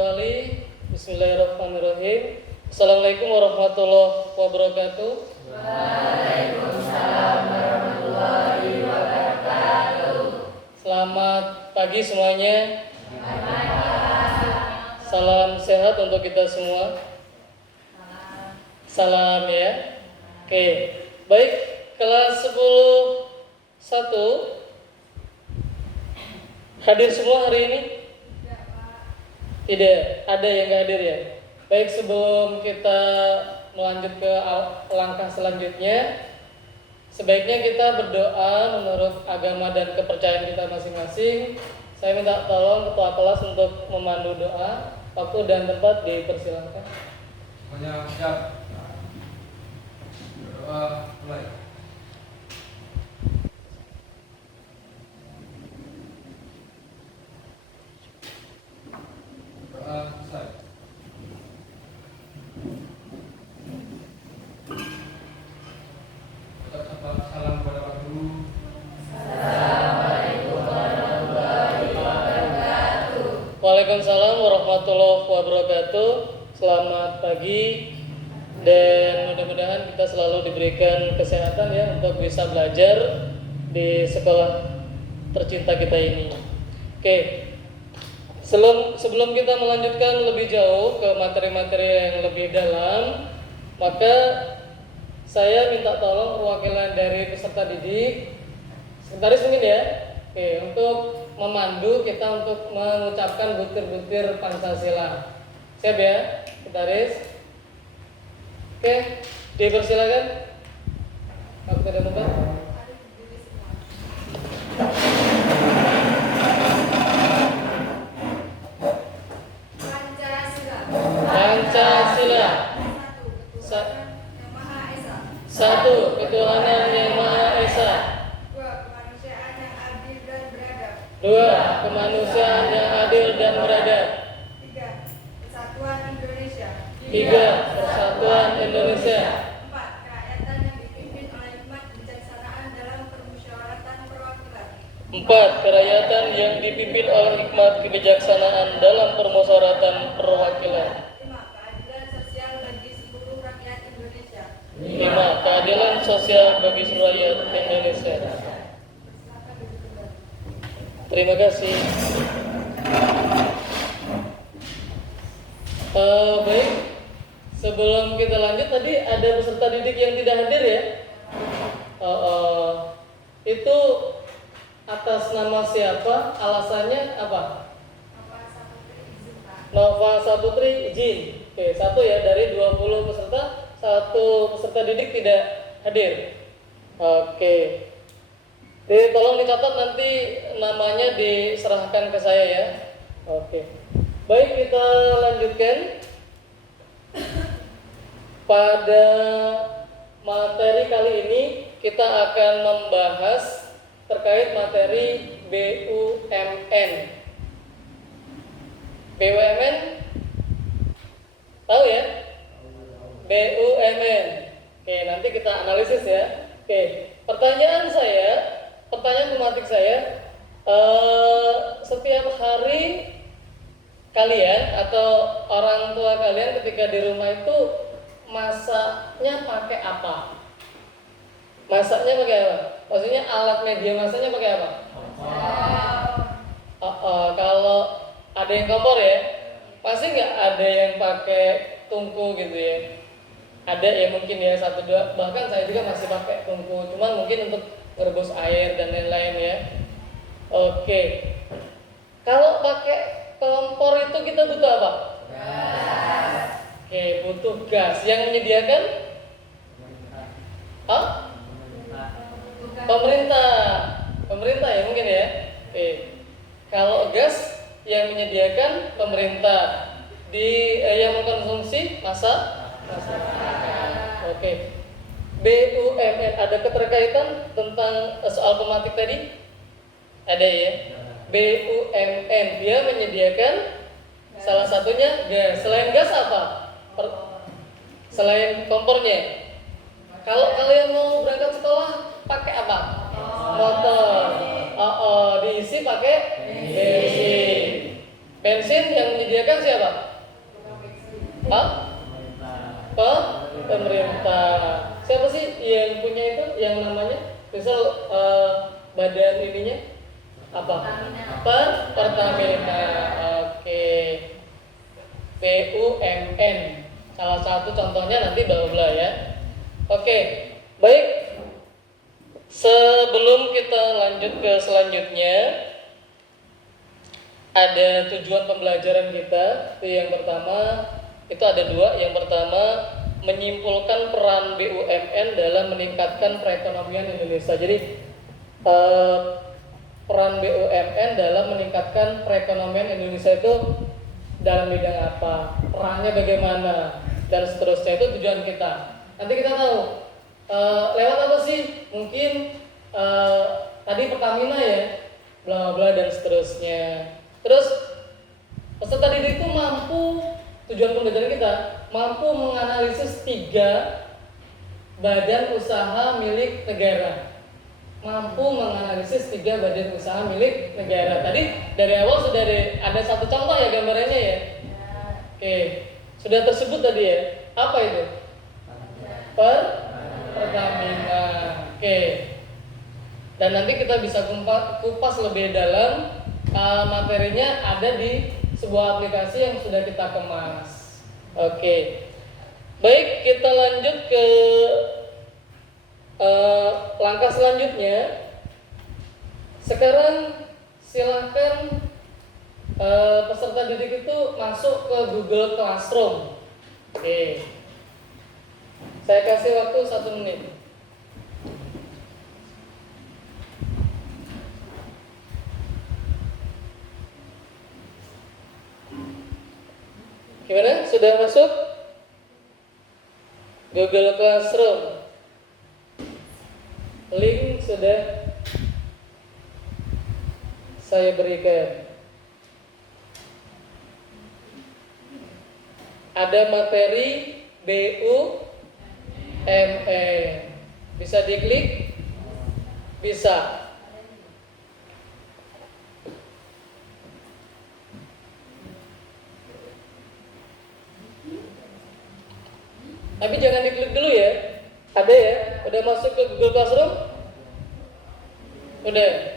awali. Bismillahirrahmanirrahim. Assalamualaikum warahmatullahi wabarakatuh. Waalaikumsalam warahmatullahi wabarakatuh. Selamat pagi semuanya. Salam sehat untuk kita semua. Salam ya. Oke. Baik, kelas 10 1 hadir semua hari ini? Tidak, ada yang nggak hadir ya. Baik, sebelum kita melanjut ke langkah selanjutnya, sebaiknya kita berdoa menurut agama dan kepercayaan kita masing-masing. Saya minta tolong ketua kelas untuk memandu doa. Waktu dan tempat dipersilakan. Semuanya siap. Doa mulai. Doa selesai. Kita sapa salam kepada Pak Guru. Assalamualaikum warahmatullahi wabarakatuh. Waalaikumsalam warahmatullahi wabarakatuh. Selamat pagi dan mudah-mudahan kita selalu diberikan kesehatan ya untuk bisa belajar di sekolah tercinta kita ini. Oke. Sebelum kita melanjutkan lebih jauh ke materi-materi yang lebih dalam, maka saya minta tolong perwakilan dari peserta didik, sekretaris mungkin ya, oke, untuk memandu kita untuk mengucapkan butir-butir Pancasila. Siap ya, sekretaris? Oke, dipersilakan. Waktu dan tempat. Pancasila. Satu, ketuhanan yang Maha Esa. Dua, kemanusiaan yang adil dan beradab. Tiga, persatuan Indonesia. Empat, kerakyatan yang dipimpin oleh hikmat kebijaksanaan dalam permusyawaratan perwakilan. Lima, keadilan sosial bagi seluruh rakyat Indonesia. Terima kasih. Baik, sebelum kita lanjut tadi ada peserta didik yang tidak hadir ya. Itu atas nama siapa? Alasannya apa? Nova Saputri izin. Oke, satu ya dari 20 peserta, satu peserta didik tidak hadir. Oke. Jadi tolong dicatat nanti namanya diserahkan ke saya ya. Oke. Baik, kita lanjutkan. Pada materi kali ini kita akan membahas terkait materi BUMN. BUMN tahu ya? BUMN. Oke, nanti kita analisis ya. Oke, pertanyaan tematik saya, setiap hari kalian atau orang tua kalian ketika di rumah itu masaknya pakai apa? Masaknya pakai apa? Maksudnya alat media masaknya pakai apa? Kalau ada yang kompor ya, pasti nggak ada yang pakai tungku gitu ya. Ada ya mungkin ya 1-2, bahkan saya juga masih pakai tungku, cuman mungkin untuk merebus air dan lain-lain ya. Oke. Kalau pakai kompor itu kita butuh apa? Gas. Oke, butuh gas. Yang menyediakan? Pemerintah ya mungkin ya. Oke. Kalau gas yang menyediakan pemerintah, yang mengkonsumsi masyarakat. Oke. BUMN ada keterkaitan tentang soal pematik tadi? Ada ya. BUMN dia menyediakan salah satunya gas. Selain gas apa? Selain kompornya. Kalau kalian mau berangkat sekolah pakai apa? Motor. Diisi pakai bensin. Bensin yang menyediakan siapa? Hah? Pemerintah. Siapa sih yang punya itu? Yang namanya? Misal badan ininya apa? Pertamina. Oke. BUMN. Salah satu contohnya nanti bla bla ya. Oke. Baik. Sebelum kita lanjut ke selanjutnya, ada tujuan pembelajaran kita. Yang pertama itu ada dua. Yang pertama menyimpulkan peran BUMN dalam meningkatkan perekonomian Indonesia. Jadi peran BUMN dalam meningkatkan perekonomian Indonesia itu dalam bidang apa, perannya bagaimana, dan seterusnya. Itu tujuan kita. Nanti kita tahu lewat apa sih? Mungkin tadi Pertamina ya, bla bla dan seterusnya. Terus peserta didik itu mampu, tujuan pembelajaran kita mampu menganalisis 3 badan usaha milik negara. Mampu menganalisis 3 badan usaha milik negara. Tadi dari awal sudah ada satu contoh ya gambarannya ya. Oke, sudah tersebut tadi ya. Apa itu? Pertamina. Oke. Dan nanti kita bisa kupas lebih dalam. Materinya ada di sebuah aplikasi yang sudah kita kemas. Oke. Baik, kita lanjut ke langkah selanjutnya. Sekarang silahkan peserta didik itu masuk ke Google Classroom. Oke. Saya kasih waktu 1 menit. Gimana? Sudah masuk? Google Classroom. Link sudah saya berikan. Ada materi BUMN. Bisa diklik? Bisa. Tapi jangan diklik dulu ya. Ada ya? Udah masuk ke Google Classroom? Udah.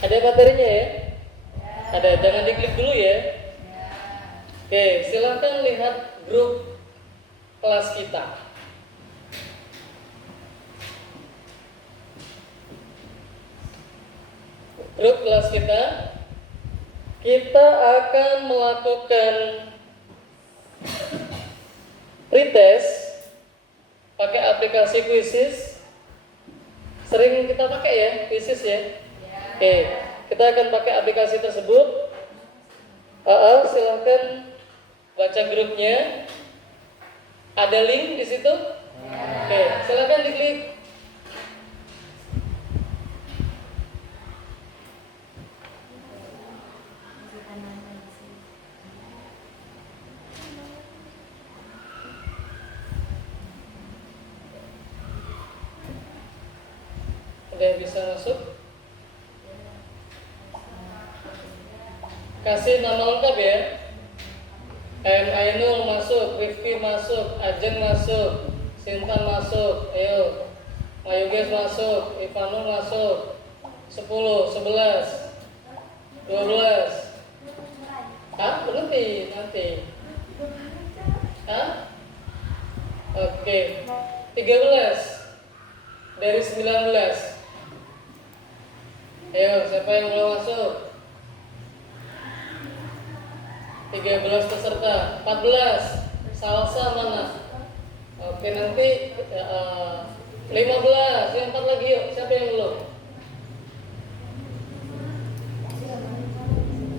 Ada materinya ya? Ada, jangan diklik dulu ya. Oke, silahkan lihat grup kelas kita. Grup kelas kita akan melakukan pretest pakai aplikasi Quizzes. Sering kita pakai ya, Quizzes ya. Oke, kita akan pakai aplikasi tersebut. Silahkan baca grupnya. Ada link di situ. Oke, silahkan diklik. Udah bisa masuk? Kasih nama lengkap ya. Ainul masuk, Rifki masuk, Ajeng masuk, Sintan masuk, ayo. Mayuges masuk, Ivanul masuk. 10, 11. 12. Hah? Nanti. Hah? Oke. 13 dari 19. Ayo, siapa yang belum masuk? 13 peserta. 14. Salsa mana? Oke, nanti 15. Yang 4 lagi yuk. Siapa yang belum?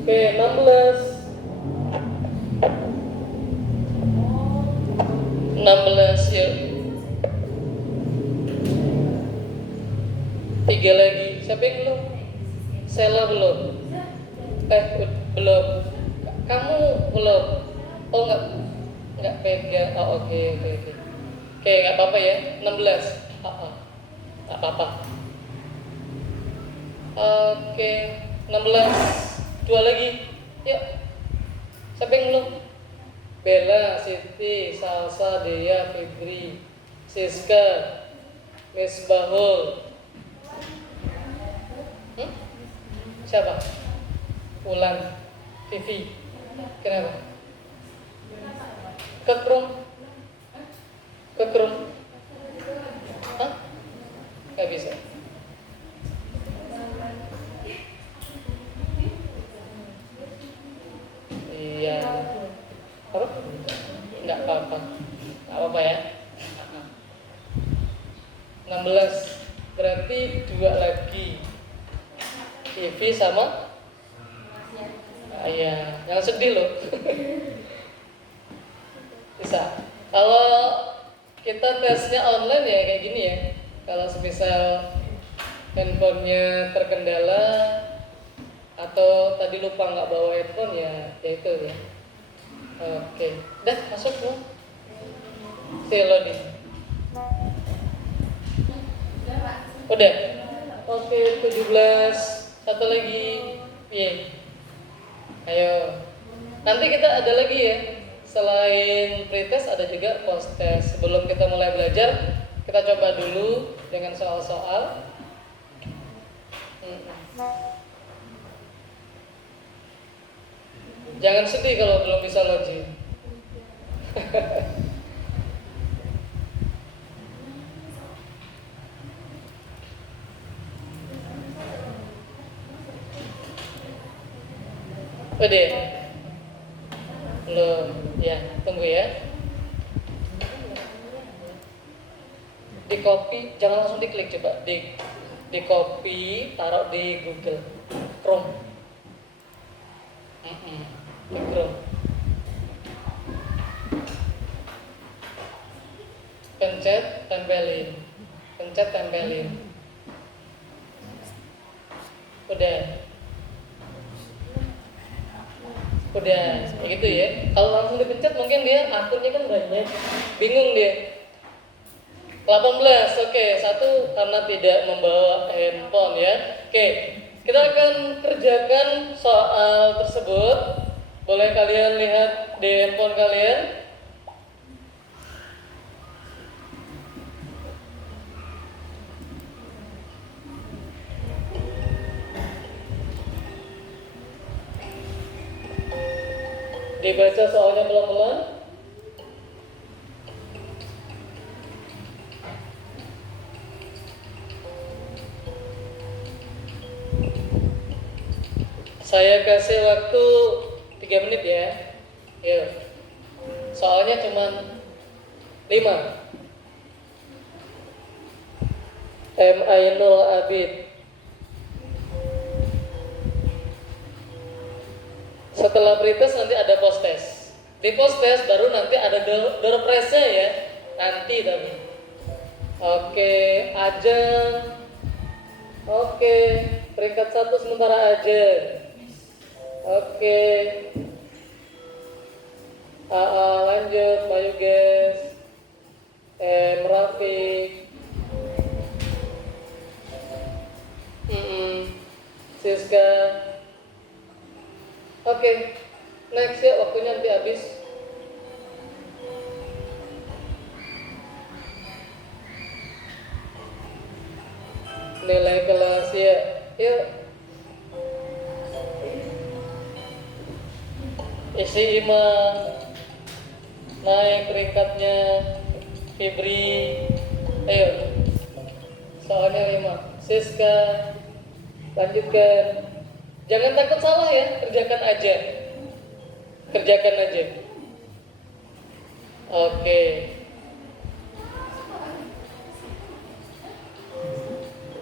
Oke, 16. 16 yuk. 3 lagi. Siapa yang belum? Sela belum? Belum. Kamu belum? Oh enggak pegang. Oh oke. Oke, enggak apa-apa ya. 16. Enggak apa-apa. Oke, 16. 2 lagi. Yuk. Siapa yang belum? Bella, Siti, Salsa, Dea, Fitri, Siska, Misbahul. Siapa? Ulan, Vivi. Kenapa? Kekrum? Hah? Gak bisa. Iya. Apa? Enggak apa-apa. Enggak apa-apa ya. 16. Berarti 2 lagi. Vivi sama Ayah. Jangan sedih loh. Bisa. Kalau kita tesnya online ya kayak gini ya. Kalau semisal handphonenya terkendala atau tadi lupa nggak bawa headphone ya itu ya. Oke. Dah masuk loh. Loading. Udah. Oke, 17. Satu lagi. Iya. Ayo. Nanti kita ada lagi ya. Selain pretest ada juga post test. Sebelum kita mulai belajar, kita coba dulu dengan soal-soal. Jangan sedih kalau belum bisa login. Udah? Belum. Ya, tunggu ya. Di copy, jangan langsung diklik, coba di copy, taruh di Google Chrome. Di Chrome. Pencet, tempelin. Udah, kayak gitu ya. Kalau langsung dipencet mungkin dia akunnya kan banyak, bingung dia. 18, oke. 1 karena tidak membawa handphone ya. Oke, kita akan kerjakan soal tersebut. Boleh kalian lihat di handphone kalian. Dibaca soalnya pelan-pelan. Saya kasih waktu 3 menit ya. Yuk. Soalnya cuma 5. M. Ainul Abid. Setelah pretest nanti ada post test. Di post test baru nanti ada door prize-nya ya. Nanti tapi. Oke, Ajeng. Oke, peringkat 1 sementara Ajeng. Oke. Lanjut, Bayu guys. Rafiq. Siska. Oke, next ya, waktunya nanti habis. Nilai kelas ya, yuk. Isi Ima naik peringkatnya. Febri, ayo soalnya 5. Siska, lanjutkan. Jangan takut salah ya, kerjakan aja. Kerjakan aja. Oke.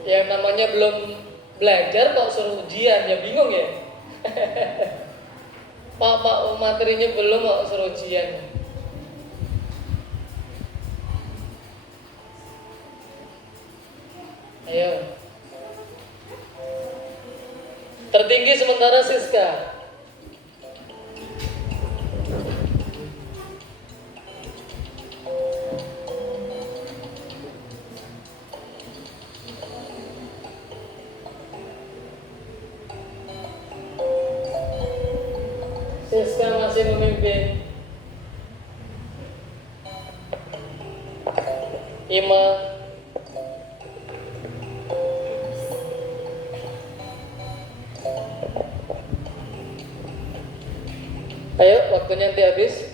Yang namanya belum belajar kok suruh ujian, ya bingung ya. Pak, materinya belum kok suruh ujian. Ayo. Tertinggi sementara Siska. Siska masih memimpin. Ima. Ayo, waktunya nanti habis.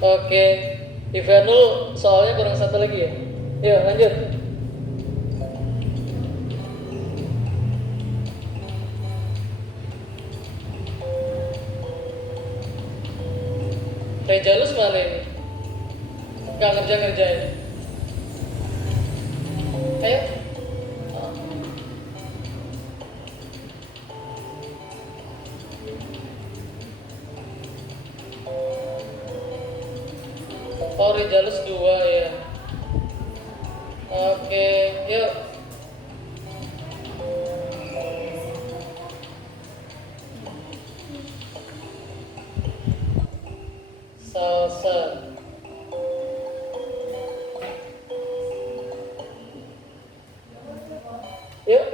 Oke, Ivanul soalnya kurang satu lagi ya. Yuk lanjut. Rejalus mana ini? Gak ngerjain. Ayo. Oh, Rejalus 2 ya. Oke, yuk. Salsa. Yuk.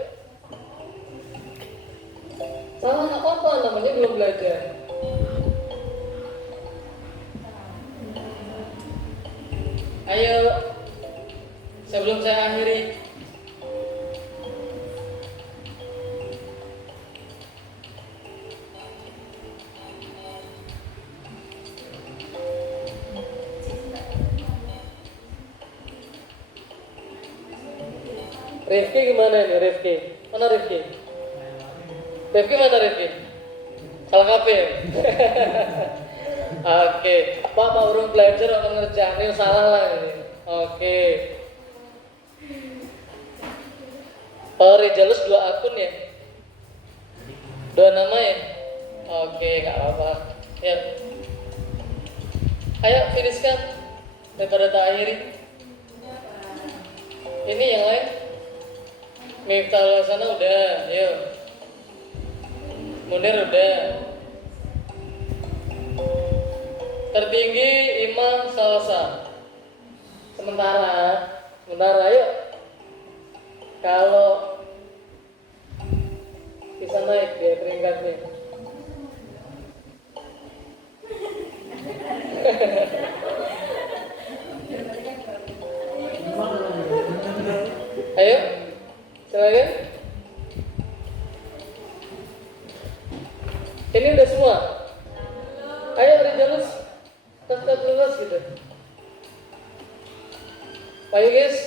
Salah apa namanya belum belajar. Ayo, sebelum saya akhiri. Rifki gimana nih, Rifki? Mana Rifki? Rifki mana Rifki? Salah kape ya? Oke, Pak baru belajar atau ngerjain salah lah ini. Oke. Oh, Rejalus 2 akun ya? 2 nama ya? Oke, nggak apa-apa. Ya. Ayo finishkan daripada tak akhiri. Ini yang lain? Miftahul Hasanah udah, yuk. Munir udah. Tertinggi Imam Salsa. Sementara yuk. Kalau bisa naik dia peringkatnya. Ayo, silakan. Ini udah semua. Ayo Rejalus, tetap lulus gitu. Ayo guys.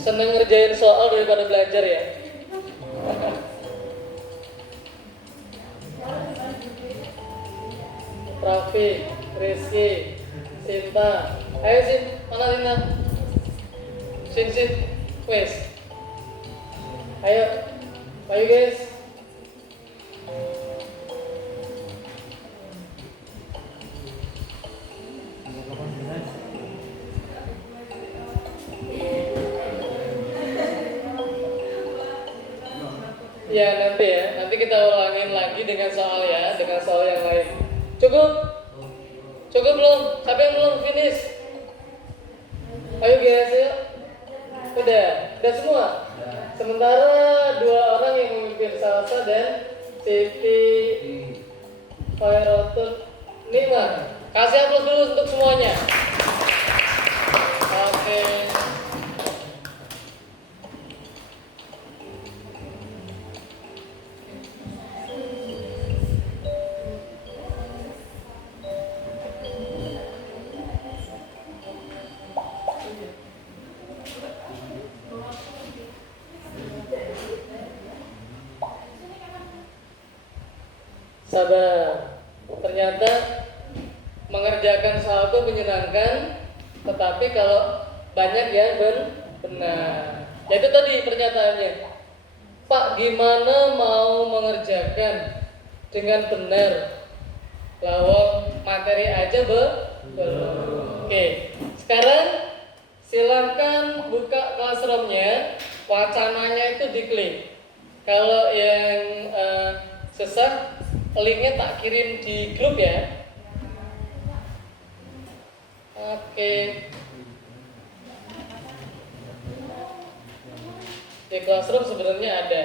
Seneng ngerjain soal daripada belajar ya. Rafi, Rizky, Sinta. Ayo Sin, mana Sinta? Sin, wes. Ayo guys. Ya nanti kita ulangin lagi dengan soal yang lain. Cukup belum? Siapa yang belum finish? Ayo guys, ya. Udah semua. Sementara 2 orang yang memimpin Salsa dan Siti Khairatun Nikmat. Kasih aplaus dulu untuk semuanya. Oke. Sabar. Ternyata mengerjakan sesuatu menyenangkan, tetapi kalau banyak yang benar. Ya itu tadi pernyataannya. Pak, gimana mau mengerjakan dengan benar? Lawang materi aja belum. Oke. Sekarang silahkan buka classroom-nya, wacananya itu diklik. Kalau yang sesat, linknya tak kirim di grup ya. Oke. Di classroom sebenarnya ada.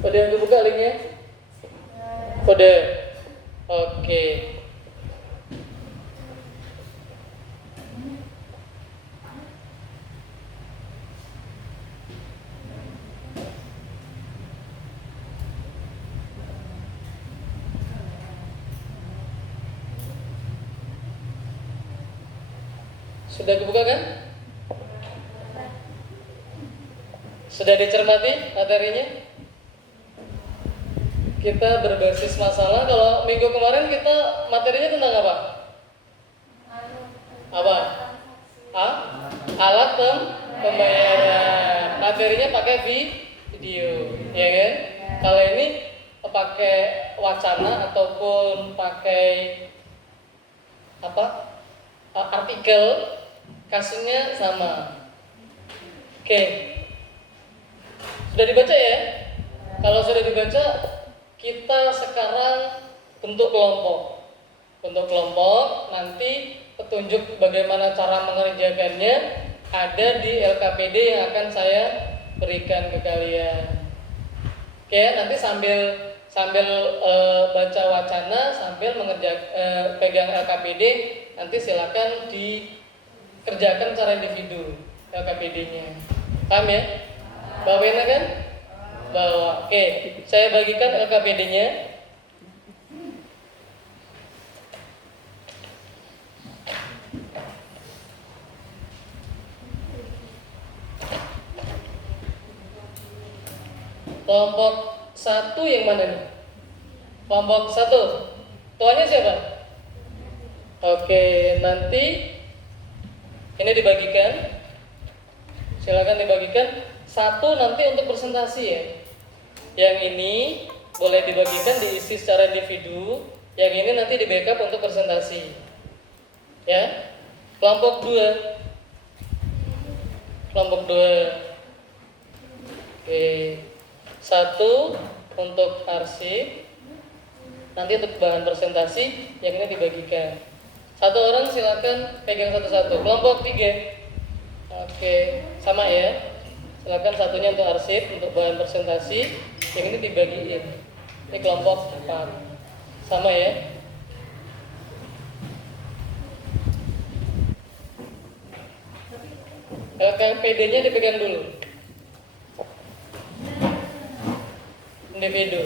Udah yang dibuka linknya? Udah. Oke. Sudah dibuka kan? Sudah dicermati materinya? Kita berbasis masalah. Kalau minggu kemarin kita materinya tentang apa? Apa? Alat pembayaran. Materinya pakai video, ya kan? Kalau ini pakai wacana ataupun pakai apa? Artikel, kasusnya sama. Oke. Sudah dibaca ya? Kalau sudah dibaca, kita sekarang bentuk kelompok. Bentuk kelompok, nanti petunjuk bagaimana cara mengerjakannya ada di LKPD yang akan saya berikan ke kalian. Oke, nanti sambil baca wacana, sambil pegang LKPD, nanti silakan dikerjakan secara individu LKPD-nya. Paham ya? Bawa pena kan? Bawa. Oke, saya bagikan LKPD-nya. Kelompok 1 yang mana nih? Kelompok 1. Tuanya siapa? Oke, nanti ini dibagikan. Silakan dibagikan. 1 nanti untuk presentasi ya. Yang ini boleh dibagikan, diisi secara individu. Yang ini nanti di backup untuk presentasi. Ya. Kelompok 2. Kelompok 2. Oke. 1 untuk arsip. Nanti untuk bahan presentasi yang ini dibagikan. 1 orang silakan pegang satu-satu. Kelompok 3. Oke, sama ya. Silakan satunya untuk arsip, untuk bahan presentasi. Yang ini dibagiin. Ini kelompok 4. Sama ya. LKPD-nya dipegang dulu. Individu.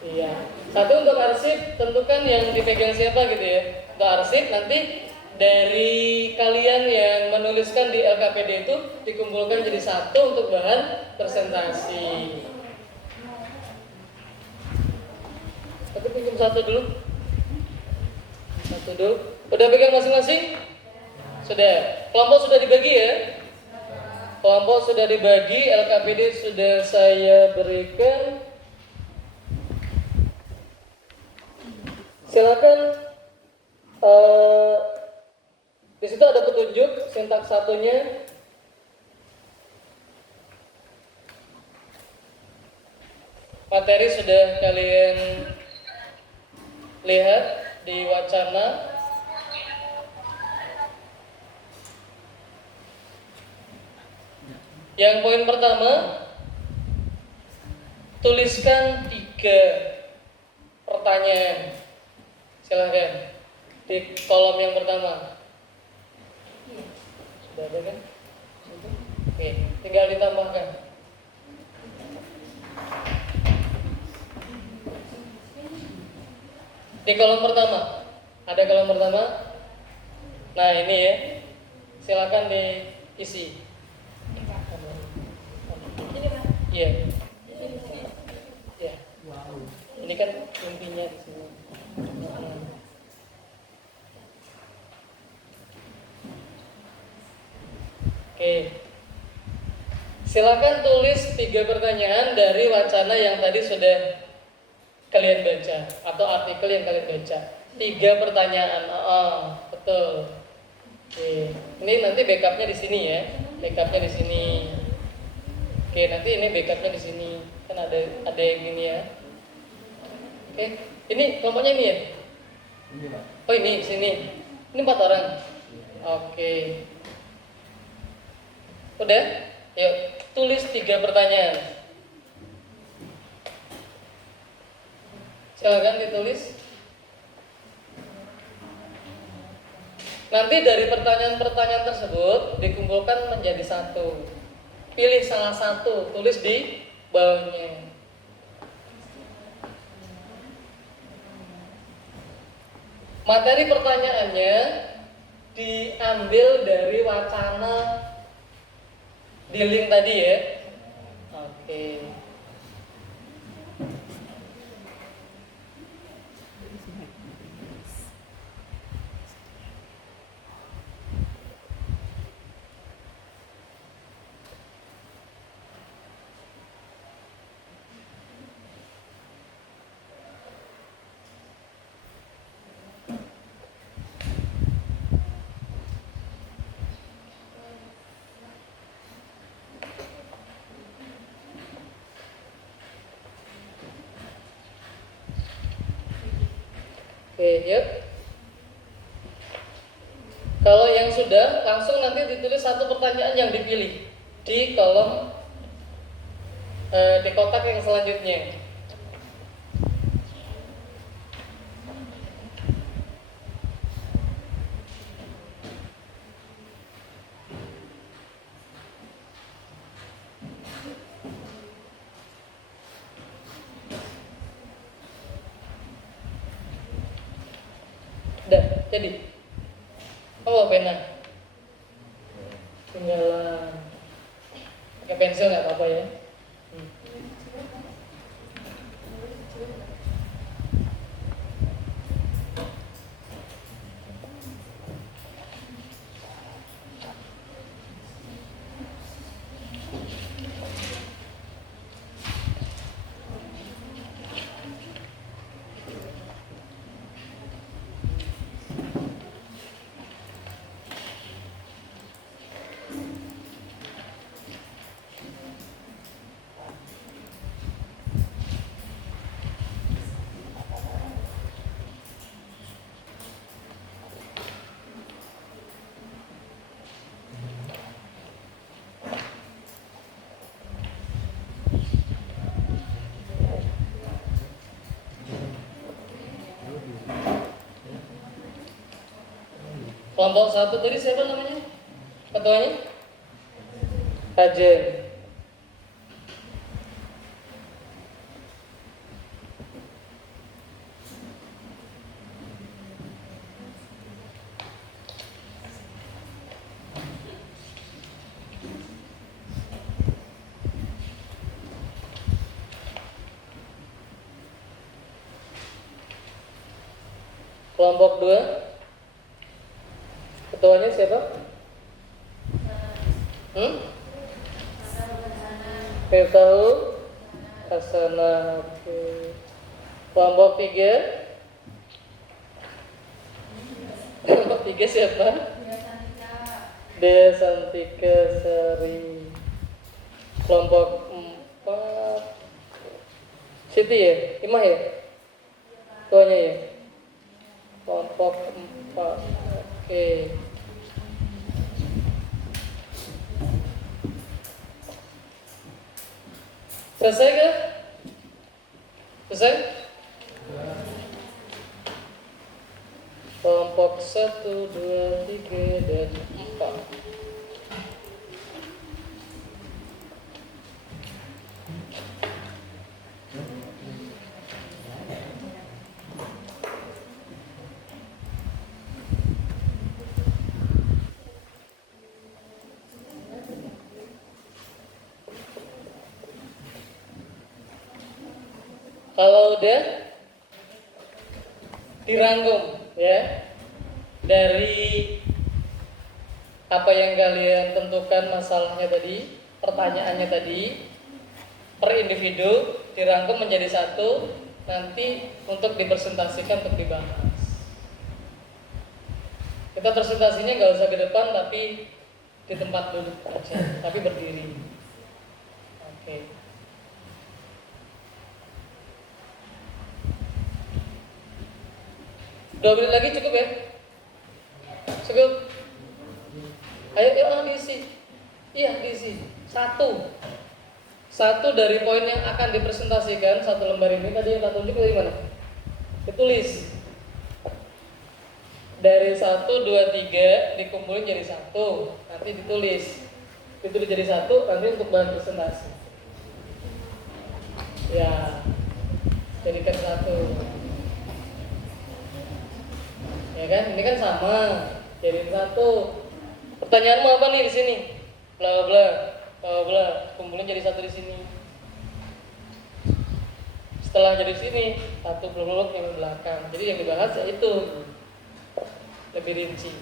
Iya. 1 untuk arsip, tentukan yang dipegang siapa gitu ya. Untuk arsip nanti dari kalian yang menuliskan di LKPD itu dikumpulkan jadi 1 untuk bahan presentasi. Tapi pinjam 1 dulu. Satu dulu. Udah pegang masing-masing? Sudah. Kelompok sudah dibagi ya? Kelompok sudah dibagi, LKPD sudah saya berikan. Silakan. Di situ ada petunjuk sintaks satunya. Materi sudah kalian lihat di wacana. Yang poin pertama, tuliskan 3 pertanyaan. Silahkan di kolom yang pertama. Sudah ada kan? Oke, tinggal ditambahkan. Di kolom pertama, ada kolom pertama. Nah ini ya, silakan diisi. Iya. Ya. Ini kan intinya di sini. Oke. Silakan tulis 3 pertanyaan dari wacana yang tadi sudah kalian baca atau artikel yang kalian baca. 3 pertanyaan. Betul. Oke. Ini nanti backupnya di sini ya. Backupnya di sini. Oke, nanti ini backupnya di sini. Kan ada yang ini ya. Oke. Ini kelompoknya ini ya? Ini Pak. Oh ini sini. Ini 4 orang. Oke. Udah? Yuk, tulis 3 pertanyaan. Silakan ditulis. Nanti dari pertanyaan-pertanyaan tersebut dikumpulkan menjadi 1. Pilih salah satu, tulis di bawahnya. Materi pertanyaannya diambil dari wacana di link tadi ya. Oke. Oke, yuk. Kalau yang sudah, langsung nanti ditulis 1 pertanyaan yang dipilih di kolom di kotak yang selanjutnya. Udah, jadi. Oh, pena. Tinggal pakai pensil nggak apa-apa ya. Kelompok 1 tadi siapa namanya? Ketuanya? Kajen. Kelompok 2 Ketuanya siapa? Firtaul Hasanah. Oke. Kelompok 3. Kelompok 3 siapa? Desantika Sari. Kelompok 4 Siti ya? Imah ya? Tuanya ya? Kelompok 4. Oke. Selesai kah? Selesai? Kelompok 1, 2, 3, dan 4. Kalau udah dirangkum ya dari apa yang kalian tentukan masalahnya tadi, pertanyaannya tadi, per individu dirangkum menjadi satu, nanti untuk dipresentasikan, untuk dibahas. Kita presentasinya nggak usah ke depan, tapi di tempat duduk aja, tapi berdiri. Oke. 2 menit lagi cukup ya? Cukup? Ayo diisi. Iya, diisi. Satu dari poin yang akan dipresentasikan satu lembar ini tadi yang tak tunjuk dari mana? Ditulis. Dari 1, 2, 3 dikumpulin jadi 1. Nanti ditulis. Ditulis jadi 1 nanti untuk bahan presentasi. Ya. Jadikan 1. Ya kan, ini kan sama, jadiin 1. Pertanyaanmu apa nih di sini? Bla bla, bla bla, kumpulin jadi 1 di sini. Setelah jadi sini, 1 blok yang belakang. Jadi yang dibahas ya itu lebih rinci.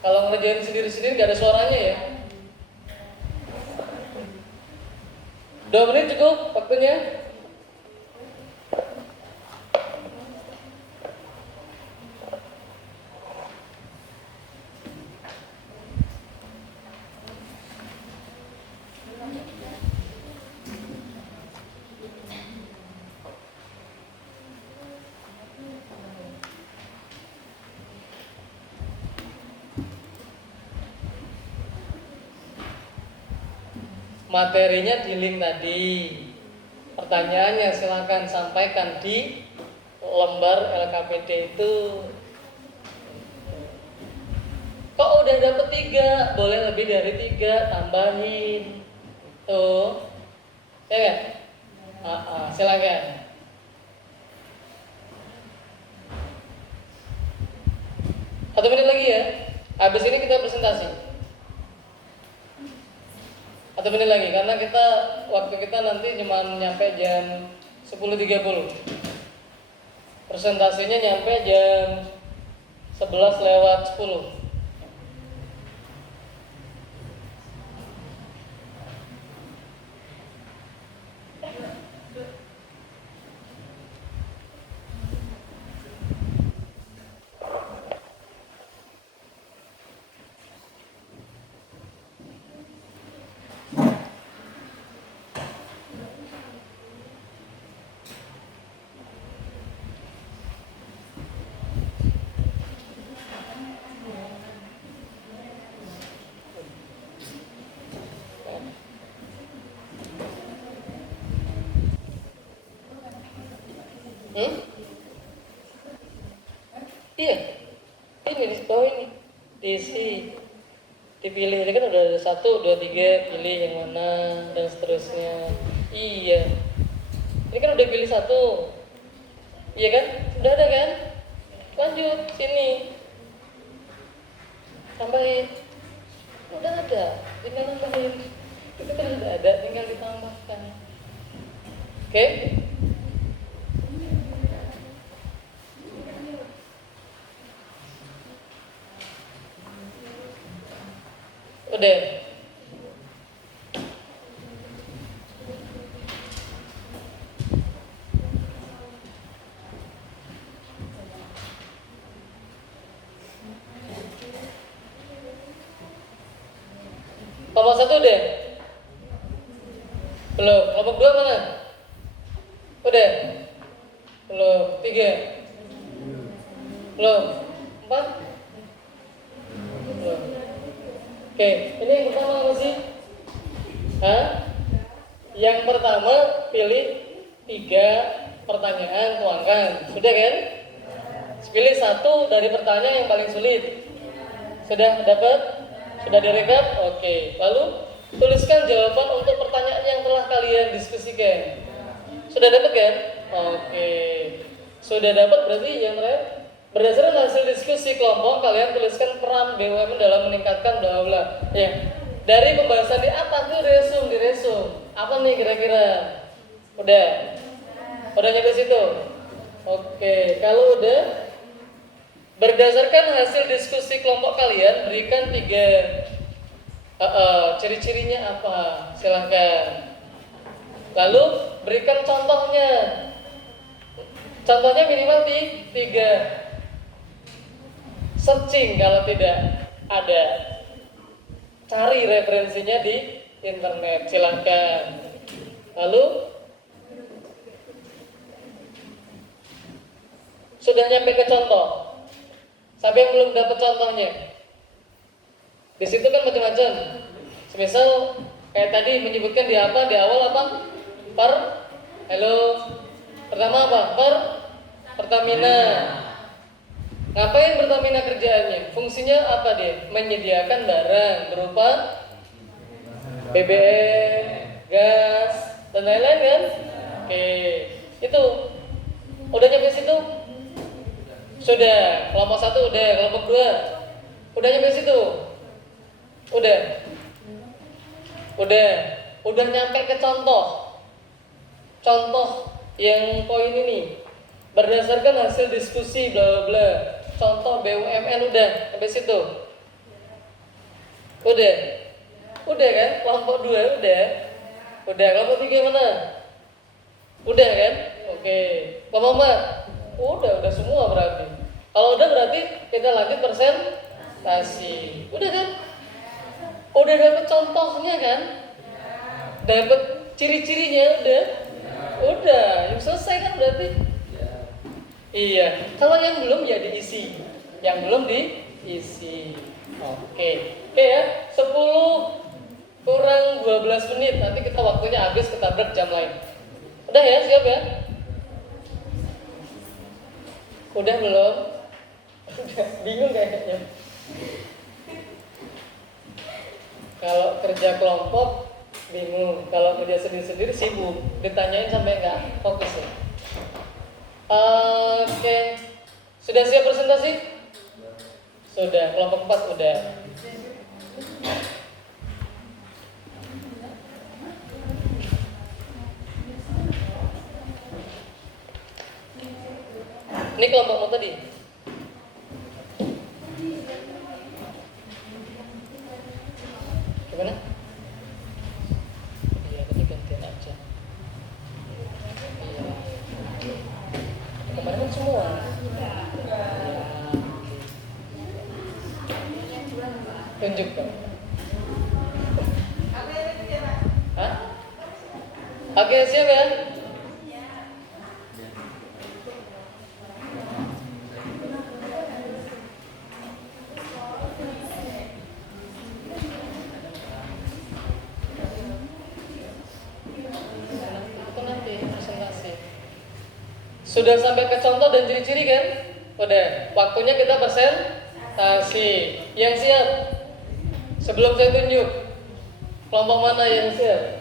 Kalau ngerjain sendiri-sendiri gak ada suaranya ya. 2 menit cukup waktunya. Materinya di link tadi. Pertanyaannya silakan sampaikan di lembar LKPD itu. Kok udah dapet 3, boleh lebih dari 3, tambahin. Tuh. Ya kan? Silakan. Satu menit lagi ya. Habis ini kita presentasi. 1 menit lagi, karena waktu kita nanti cuma nyampe jam 10.30. Presentasinya nyampe jam 11:10. Iya, ini di bawah ini diisi, dipilih. Ini kan udah ada 1, 2, 3, pilih yang mana dan seterusnya. Iya, ini kan udah pilih 1, iya kan? Udah ada kan? Lanjut sini, tambahin. Udah ada, tinggal tambahin. Itu kan udah ada, tinggal ditambahkan. Oke? Udah. Kelompok 1 udah? Belum. Kelompok 2 mana? Udah? Belum. 3? Belum. 4? Belum. Oke, ini yang pertama apa sih? Hah? Yang pertama pilih 3 pertanyaan, tuangkan. Sudah kan? Pilih 1 dari pertanyaan yang paling sulit. Sudah dapat? Sudah direkap? Oke. Lalu tuliskan jawaban untuk pertanyaan yang telah kalian diskusikan. Sudah dapat kan? Oke. Sudah dapat berarti yang terakhir berdasarkan hasil diskusi kelompok kalian tuliskan peran BUMN dalam meningkatkan bla bla. Ya. Dari pembahasan di atas tuh diresum. Apa nih kira-kira? Udah. Udah nyampe situ? Oke, kalau udah berdasarkan hasil diskusi kelompok kalian berikan 3 ciri-cirinya apa? Silahkan. Lalu berikan contohnya. Contohnya minimal 3. Searching kalau tidak ada. Cari referensinya di internet. Silahkan. Lalu sudah nyampe ke contoh. Sampai yang belum dapat contohnya. Di situ kan macam-macam. Semisal kayak tadi menyebutkan di apa di awal apa? Hello. Pertama apa? Pertamina. Ngapain Pertamina kerjaannya? Fungsinya apa dia? Menyediakan barang berupa BBM, gas, dan lain-lain kan? Oke. Itu udah nyampe situ? Sudah. Kelompok 1 udah, kelompok 2 udah nyampe situ? Udah. Udah nyampe ke contoh. Contoh yang poin ini berdasarkan hasil diskusi bla bla. Contoh BUMN udah sampai situ. Udah kan? Kelompok 2 udah. Kelompok 3 mana? Udah kan? Oke. Kelompok 4? Udah semua berarti. Kalau udah berarti kita lanjut presentasi. Udah kan? Udah dapet contohnya kan? Dapet ciri-cirinya udah. Yang selesai kan berarti? Iya. Kalau yang belum ya diisi. Yang belum diisi. Oke ya. 10 kurang 12 menit. Nanti kita waktunya habis, kita break jam lain. Udah ya, siap ya? Udah belum? Udah, bingung kayaknya. Kalau kerja kelompok bingung, kalau kerja sendiri-sendiri sibuk, ditanyain sampai nggak fokus ya. Oke, sudah siap presentasi? Sudah, kelompok 4 udah. Ini kelompokmu tadi. Gimana? Iya, tadi gantian aja. Iya. Kemarin kan semua. Iya. Tunjukkan. Hah? Oke, siap ya? Sudah sampai ke contoh dan ciri-ciri kan? Udah, waktunya kita presentasi. Yang siap? Sebelum saya tunjuk, kelompok mana yang siap?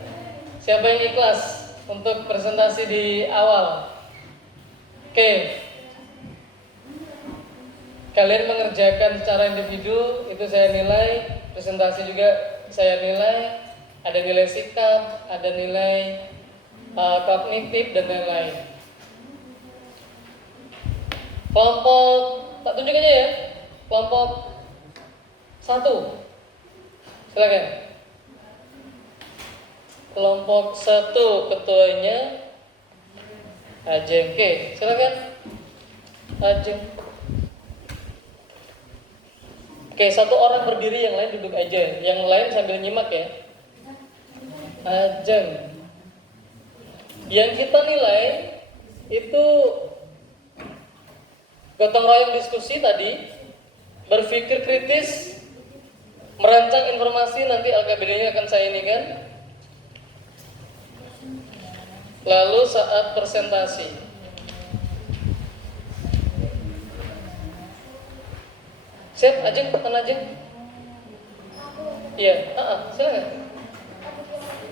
Siapa yang ikhlas untuk presentasi di awal? Oke. Kalian mengerjakan secara individu, itu saya nilai. Presentasi juga saya nilai. Ada nilai sikap, ada nilai kognitif dan lain-lain. Kelompok, tak tunjuk aja ya. Kelompok 1 Silakan. Kelompok 1 ketuanya Ajeng. Oke, silakan. Ajeng. Oke, satu orang berdiri, yang lain duduk aja. Yang lain sambil nyimak ya. Ajeng. Yang kita nilai itu gotong royong diskusi tadi, berpikir kritis, merancang informasi, nanti LKBD-nya akan saya ini kan. Lalu saat presentasi. Siap, Ajeng, tekan Ajeng. Iya, silakan.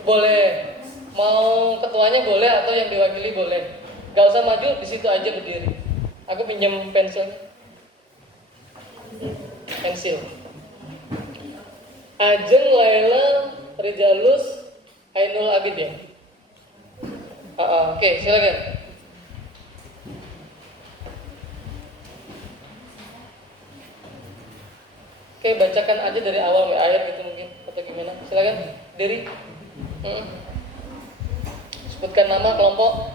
Boleh, mau ketuanya boleh atau yang diwakili boleh. Gak usah maju, di situ aja berdiri. Aku pinjam pensil. Ajeng, Laila, Rizalus, Ainul Abid ya. Oke, silakan. Oke, bacakan aja dari awal sampai akhir gitu mungkin atau gimana? Silakan. Diri. Sebutkan nama kelompok.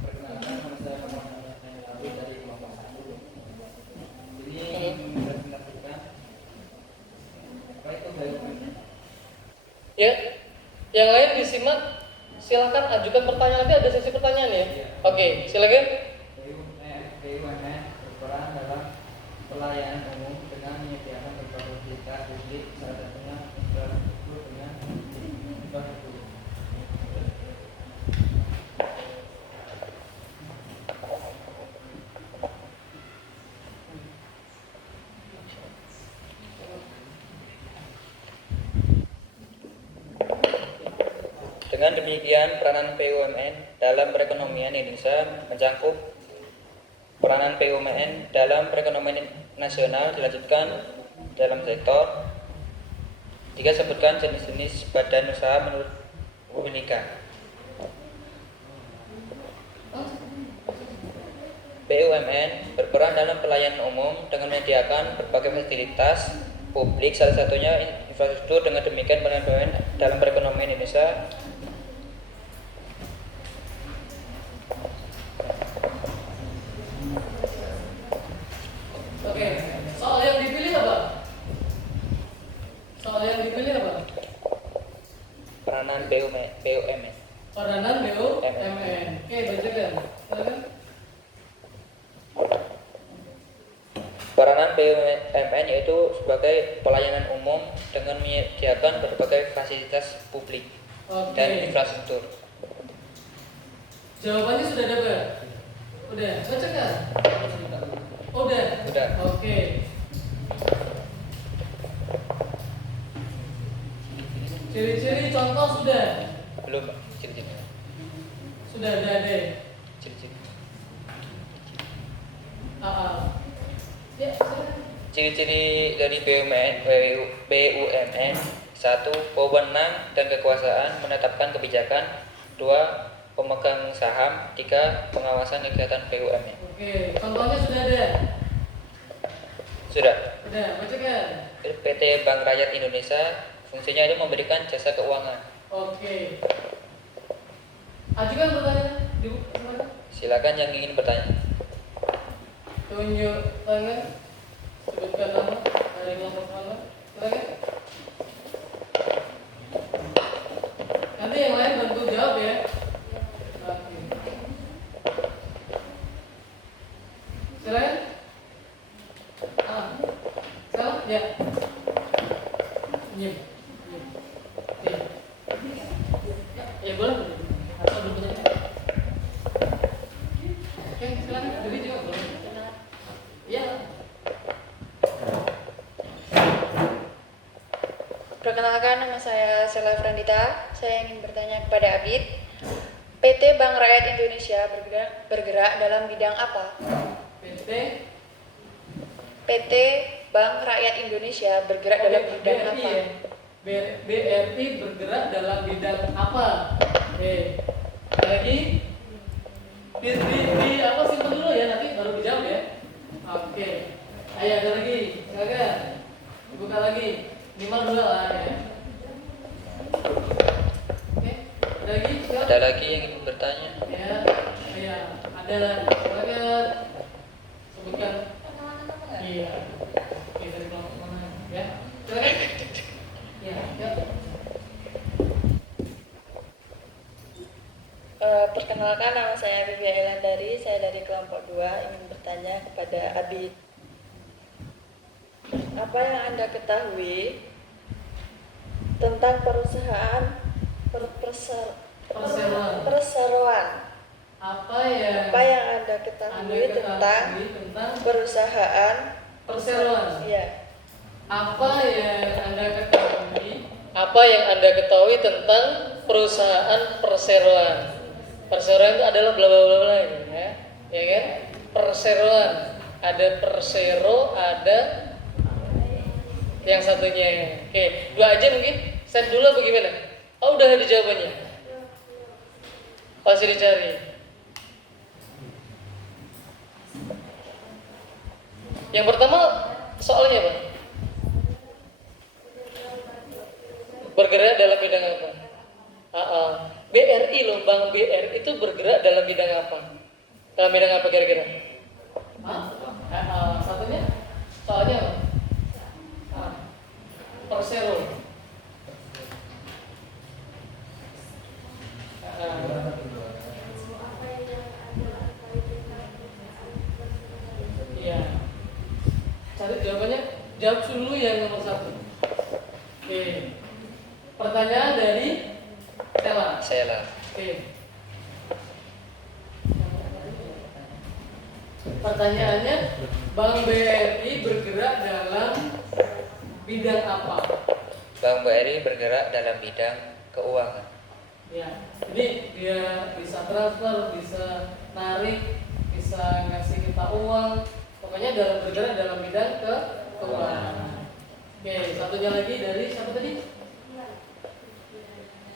Perkenalkan, nama saya Muhammad Abid dari kelompok 1. Ini merepresentasikan apa itu BUMN? Ya. Yang lain disimak. Silakan ajukan pertanyaan, nanti ada sesi pertanyaan ya. Oke, silakan. BUMN berperan dalam pelayanan umum dengan menyediakan berbagai fasilitas publik, salah satunya infrastruktur dengan infrastruktur. Dengan demikian, peranan BUMN dalam perekonomian Indonesia mencakup peranan BUMN dalam perekonomian nasional dilanjutkan dalam sektor. 3. Sebutkan jenis-jenis badan usaha menurut Unika. BUMN berperan dalam pelayanan umum dengan menyediakan berbagai fasilitas publik, salah satunya infrastruktur. Dengan demikian, peranan BUMN dalam perekonomian Indonesia Soal yang dipilih apa? Soal yang dipilih apa? peranan BUMN. Peranan BUMN. Oke, bacakan. Silakan. Peranan BUMN yaitu sebagai pelayanan umum dengan menyediakan berbagai fasilitas publik dan infrastruktur. Jawabannya sudah dapat? Udah, bacakan. Udah. Oke. Ciri-ciri contoh sudah? Belum, Pak. Ciri-ciri. Sudah ada. Ciri-ciri. Ya, silakan. Ciri-ciri dari BUMN 1. Wewenang dan kekuasaan menetapkan kebijakan. 2. Pemegang saham. 3. Pengawasan kegiatan BUMN. Oke, contohnya sudah ada? Sudah. Udah, bacakan. PT Bank Rakyat Indonesia fungsinya itu memberikan jasa keuangan. Oke. Ajukan pertanyaan. Gimana? Silakan yang ingin bertanya. Tunjuk tangan. Sebutkan nama dari kelompok mana. Silakan. Nanti yang lain bantu jawab ya. Oke. Silakan. Salah? Ya. Diam. Ya boleh. Atau bertanya. Oke, silakan. Jadi jawab boleh. Ya. Perkenalkan, nama saya Sela Frandita. Saya ingin bertanya kepada Abid. PT Bank Rakyat Indonesia bergerak dalam bidang apa? PT Bank Rakyat Indonesia bergerak dalam bidang BRI apa? ya? BRI bergerak dalam bidang apa? Lagi di apa simpan dulu ya, nanti baru dijawab ya. Oke. Ayo ada lagi, silakan. Dibuka lagi. Minimal 2 lah ya. Oke, ada lagi? Siap? Ada lagi yang ingin bertanya? Ya, ya, ada. Silakan sebutkan. Iya. Oke, dari kelompok mana? Ya, silakan. Ya, ya. Perkenalkan, nama saya Vivi Elandari, saya dari kelompok 2, ingin bertanya kepada Abid. Apa yang Anda ketahui tentang perusahaan perseroan? Apa yang Apa yang Anda ketahui tentang perusahaan perseroan? Iya. Apa yang Anda ketahui tentang perusahaan perseroan? Perseroan itu adalah bla bla bla bla ya. Ya kan? Perseroan. Ada persero, ada yang satunya. Oke, 2 aja mungkin. Set dulu apa gimana? Oh, udah ada jawabannya. Pasti dicari. Yang pertama soalnya apa? Bergerak dalam bidang apa? BRI loh, Bank BRI itu bergerak dalam bidang apa? Dalam bidang apa kira-kira? Satunya? Soalnya apa? Persero. Iya. Cari jawabannya. Jawab dulu yang nomor 1. Oke. Pertanyaan dari Stella. Saya Oke. Pertanyaannya, Bank BRI bergerak dalam bidang apa? Bank BRI bergerak dalam bidang keuangan. Ya, jadi dia bisa transfer, bisa narik, bisa ngasih kita uang. Pokoknya bergerak dalam bidang keuangan. Oke, satunya lagi dari siapa tadi?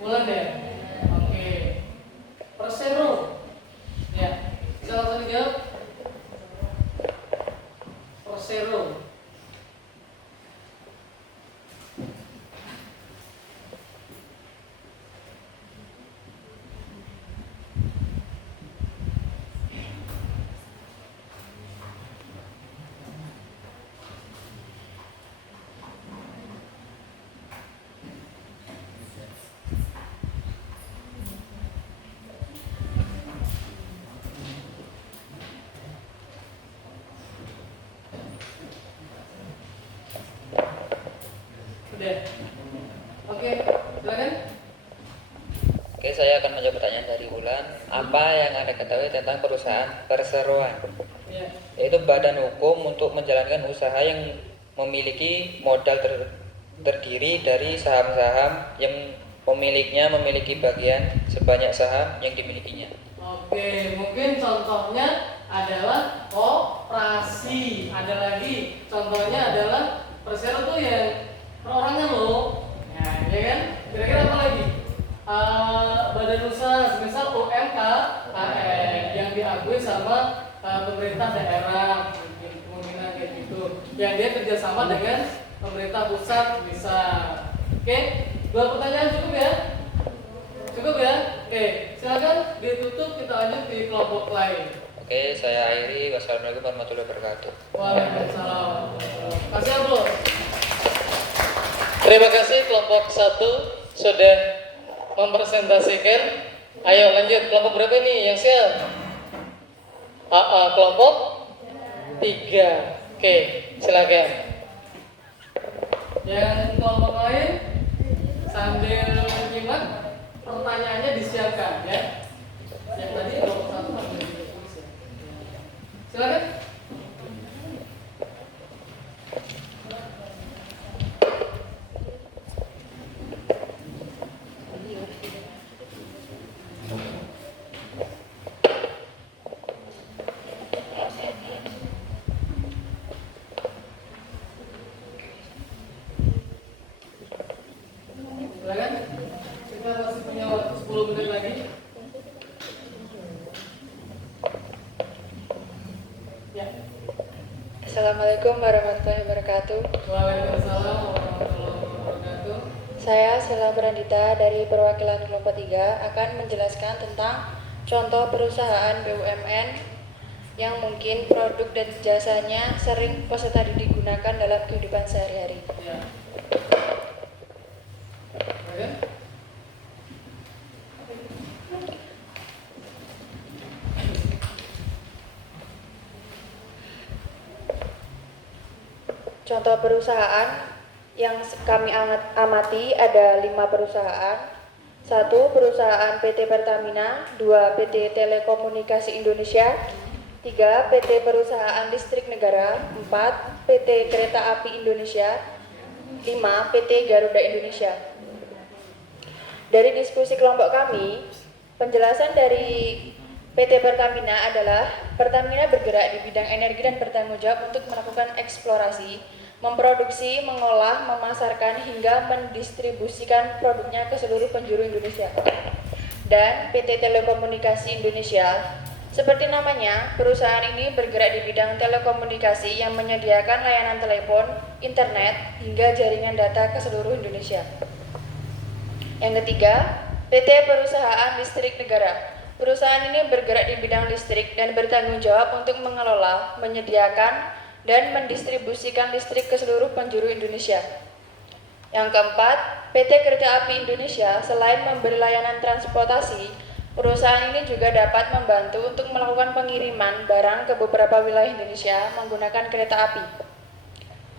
Wulan ya. Oke. Persero. Ya, bisa langsung dijawab. Persero. Udah. Oke, silakan. Oke, saya akan menjawab pertanyaan dari Wulan. Apa yang Anda ketahui tentang perusahaan perseroan? Ya. Yaitu badan hukum untuk menjalankan usaha yang memiliki modal terdiri dari saham-saham yang pemiliknya memiliki bagian sebanyak saham yang dimilikinya. Oke, mungkin contohnya adalah koperasi. Ada lagi, contohnya adalah persero tuh yang perorangan loh. Nah, ya kan? Kira-kira apa lagi? Badan usaha, misal UMKM yang diakui sama pemerintah daerah, kemungkinan kayak gitu. Yang dia kerjasama dengan pemerintah pusat bisa. Oke, 2 pertanyaan cukup ya? Cukup ya? Oke, silakan ditutup, kita lanjut di kelompok lain. Oke, saya akhiri. Wassalamualaikum warahmatullahi wabarakatuh. Waalaikumsalam. Kasih aplaus. Terima kasih kelompok 1 sudah mempresentasikan. Ayo lanjut, kelompok berapa ini yang siap? Kelompok 3. Oke, silakan. Yang kelompok lain sambil menyimak pertanyaannya disiapkan ya. Yang tadi kelompok 1 harus ditulis ya. Silakan. Silakan. Kita masih punya waktu 10 menit lagi. Ya. Assalamualaikum warahmatullahi wabarakatuh. Waalaikumsalam warahmatullahi wabarakatuh. Saya Sela Brandita dari perwakilan kelompok 3 akan menjelaskan tentang contoh perusahaan BUMN yang mungkin produk dan jasanya sering peserta didik gunakan dalam kehidupan sehari-hari. Ya. Oke. Contoh perusahaan yang kami amati ada 5 perusahaan. 1. Perusahaan PT Pertamina, 2. PT Telekomunikasi Indonesia, 3. PT Perusahaan Listrik Negara, 4. PT Kereta Api Indonesia, 5. PT Garuda Indonesia. Dari diskusi kelompok kami, penjelasan dari PT Pertamina adalah Pertamina bergerak di bidang energi dan bertanggung jawab untuk melakukan eksplorasi, memproduksi, mengolah, memasarkan, hingga mendistribusikan produknya ke seluruh penjuru Indonesia. Dan PT Telekomunikasi Indonesia, seperti namanya, perusahaan ini bergerak di bidang telekomunikasi yang menyediakan layanan telepon, internet, hingga jaringan data ke seluruh Indonesia. Yang ketiga, PT Perusahaan Listrik Negara. Perusahaan ini bergerak di bidang listrik dan bertanggung jawab untuk mengelola, menyediakan, dan mendistribusikan listrik ke seluruh penjuru Indonesia. Yang keempat, PT Kereta Api Indonesia selain memberi layanan transportasi, perusahaan ini juga dapat membantu untuk melakukan pengiriman barang ke beberapa wilayah Indonesia menggunakan kereta api.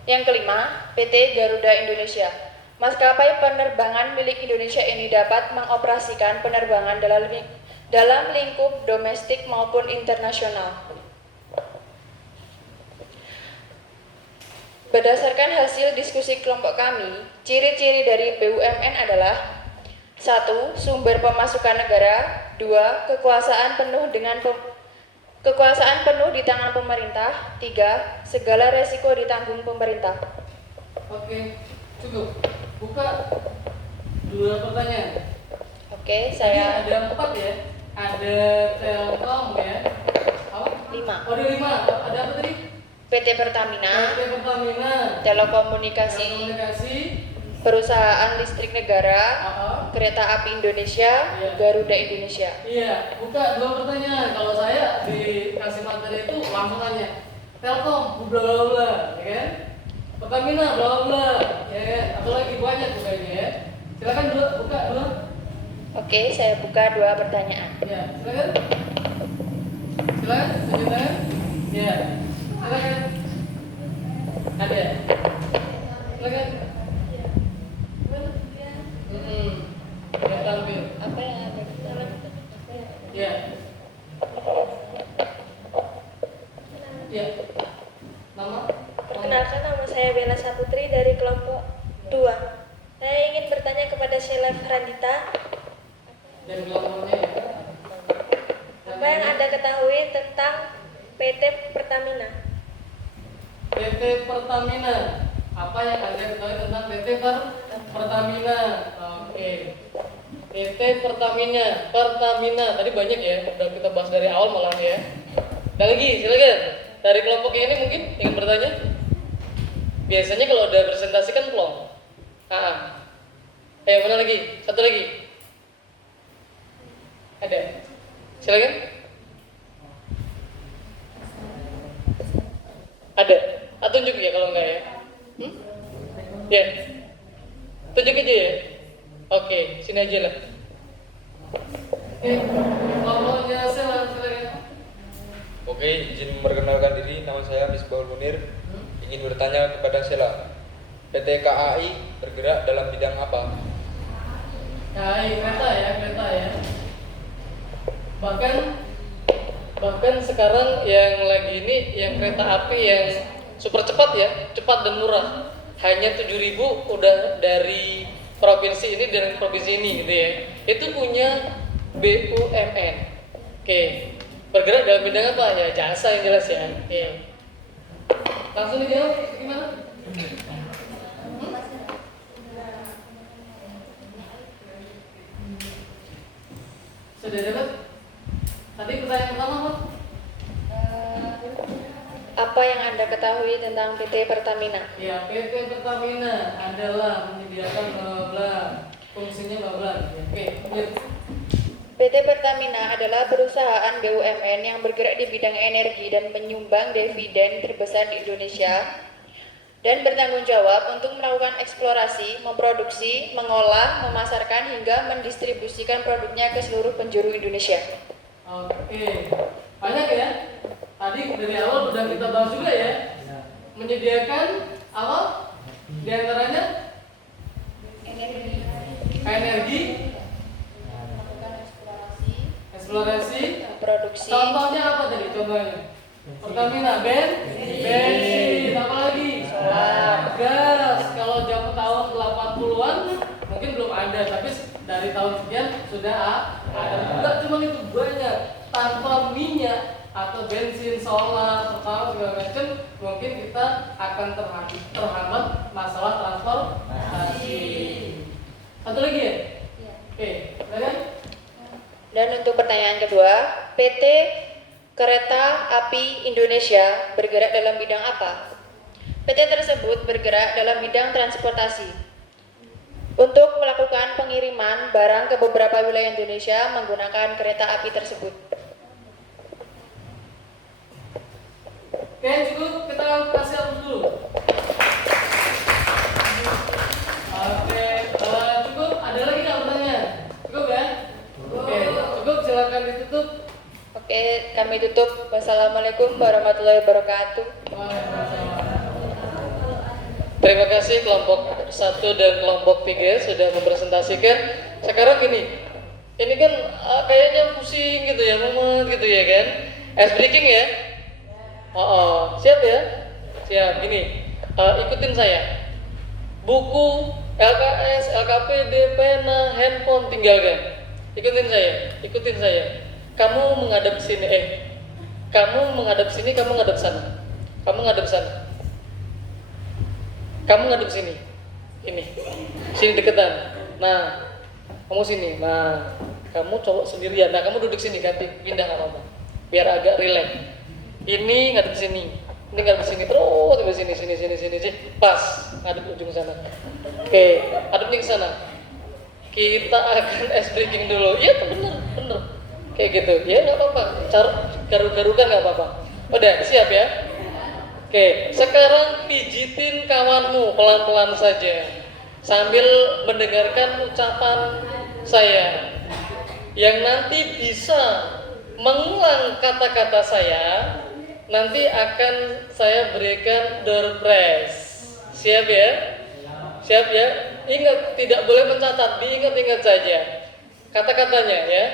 Yang kelima, PT Garuda Indonesia. Maskapai penerbangan milik Indonesia ini dapat mengoperasikan penerbangan dalam lingkup domestik maupun internasional. Berdasarkan hasil diskusi kelompok kami, ciri-ciri dari BUMN adalah 1. Sumber pemasukan negara, 2. Kekuasaan penuh di tangan pemerintah, 3. Segala resiko ditanggung pemerintah. Oke, cukup. Buka 2 pertanyaan. Oke, Tadi saya ada 4 ya. Ada Telkom ya. Apa? 5. Oh, ada 5. Ada apa tadi? PT Pertamina, PT Pertamina, Telekomunikasi, Telekomunikasi, Perusahaan Listrik Negara, Kereta Api Indonesia, Iya. Garuda Indonesia. Iya, buka 2 pertanyaan. Kalau saya dikasih materi itu langsung tanya. Telkom, bla bla bla, ya kan? Pertamina, bla bla bla, ya kan? Atau lagi banyak bukanya ya. Silakan buka 2. Oke, saya buka 2 pertanyaan. Ya, silakan. Silakan, silakan. Ya, silakan. Ada. Silakan. Ya, tampil. Apa yang ada di dalam? Ya. Ya. Nama? Perkenalkan, nama saya Bella Saputri dari kelompok 2. Saya ingin bertanya kepada Sheila Frandita, Dan kelompoknya ya. apa yang Anda ketahui tentang PT Pertamina? PT Pertamina. Apa yang Anda ketahui tentang PT Pertamina? Oke. PT Pertamina. Pertamina. Tadi banyak ya. Udah kita bahas dari awal malah ya. Dan lagi, silakan. Dari kelompok ini mungkin ingin bertanya? Biasanya kalau udah presentasi kan plong. Ayo, mana lagi? Satu lagi. Ada. Silakan. Ada. Tunjuk ya kalau enggak ya. Ya. Tunjuk aja ya. Oke, sini aja lah. Oke, kelompoknya silakan. Oke, izin memperkenalkan diri, nama saya Misbahul Munir. Ingin bertanya kepada Sheila, PT KAI bergerak dalam bidang apa? KAI kereta ya. Bahkan sekarang yang lagi ini yang kereta api yang super cepat ya, cepat dan murah. Hanya 7.000 udah dari provinsi ini dan provinsi ini gitu ya. Itu punya BUMN. Oke. Bergerak dalam bidang apa? Ya jasa yang jelas ya. Oke. Langsung dijawab gimana? Sudah dapat? Tadi pertanyaan pertama apa? Apa yang Anda ketahui tentang PT Pertamina? Ya, PT Pertamina adalah menyediakan bla bla bla. Fungsinya bla bla. Oke, lanjut. PT Pertamina adalah perusahaan BUMN yang bergerak di bidang energi dan menyumbang dividen terbesar di Indonesia dan bertanggung jawab untuk melakukan eksplorasi, memproduksi, mengolah, memasarkan hingga mendistribusikan produknya ke seluruh penjuru Indonesia. Oke, banyak ya. Tadi dari awal sudah kita bahas juga ya. Menyediakan awal diantaranya energi, eksplorasi, Produksi, contohnya apa tadi? Contohnya Pertamina, bensin, apa lagi? Gas. Kalau zaman tahun 80-an mungkin belum ada, tapi dari tahun sekian sudah ada. Enggak cuma itu, banyak. Tanpa minyak atau bensin, solar, pertalite segala macam, mungkin kita akan terhambat masalah transportasi. Satu lagi ya? Oke, silakan. dan untuk pertanyaan kedua, PT Kereta Api Indonesia bergerak dalam bidang apa? PT tersebut bergerak dalam bidang transportasi untuk melakukan pengiriman barang ke beberapa wilayah Indonesia menggunakan kereta api tersebut. Oke, cukup, kita kasih hapus dulu. Oke, cukup. Ada lagi nggak pertanyaan? Cukup ya? Oke, cukup. Silakan ditutup. Oke, kami tutup. Wassalamualaikum warahmatullahi wabarakatuh. Terima kasih kelompok 1 dan kelompok 3 sudah mempresentasikan. Sekarang ini kan kayaknya pusing gitu ya, mumet gitu ya kan? Ice breaking ya? Siap ya? Siap. Gini, ikutin saya. Buku, LKS, LKPD, pena, handphone tinggalkan. Ikutin saya. Kamu menghadap sini, kamu menghadap sini, kamu menghadap sana. Kamu menghadap sana. Kamu ngadep sini, sini deketan. Nah, kamu sini. Nah, kamu cowok sendirian. Nah, kamu duduk sini, ganti, pindah nggak apa-apa, biar agak rileks. Ini ngadep sini, ini ngadep sini terus, sampai sini, pas ngadep ujung sana. Oke, hadapnya ke sana. Kita akan ice breaking dulu. Iya, bener, kayak gitu. Ya nggak apa-apa, garu-garukan nggak apa-apa. Udah, siap ya? Oke, sekarang pijitin kawanmu pelan-pelan saja sambil mendengarkan ucapan saya yang nanti bisa mengulang kata-kata saya. Nanti akan saya berikan door prize. Siap ya? Siap ya? Ingat, tidak boleh mencatat, diingat-ingat saja kata-katanya ya.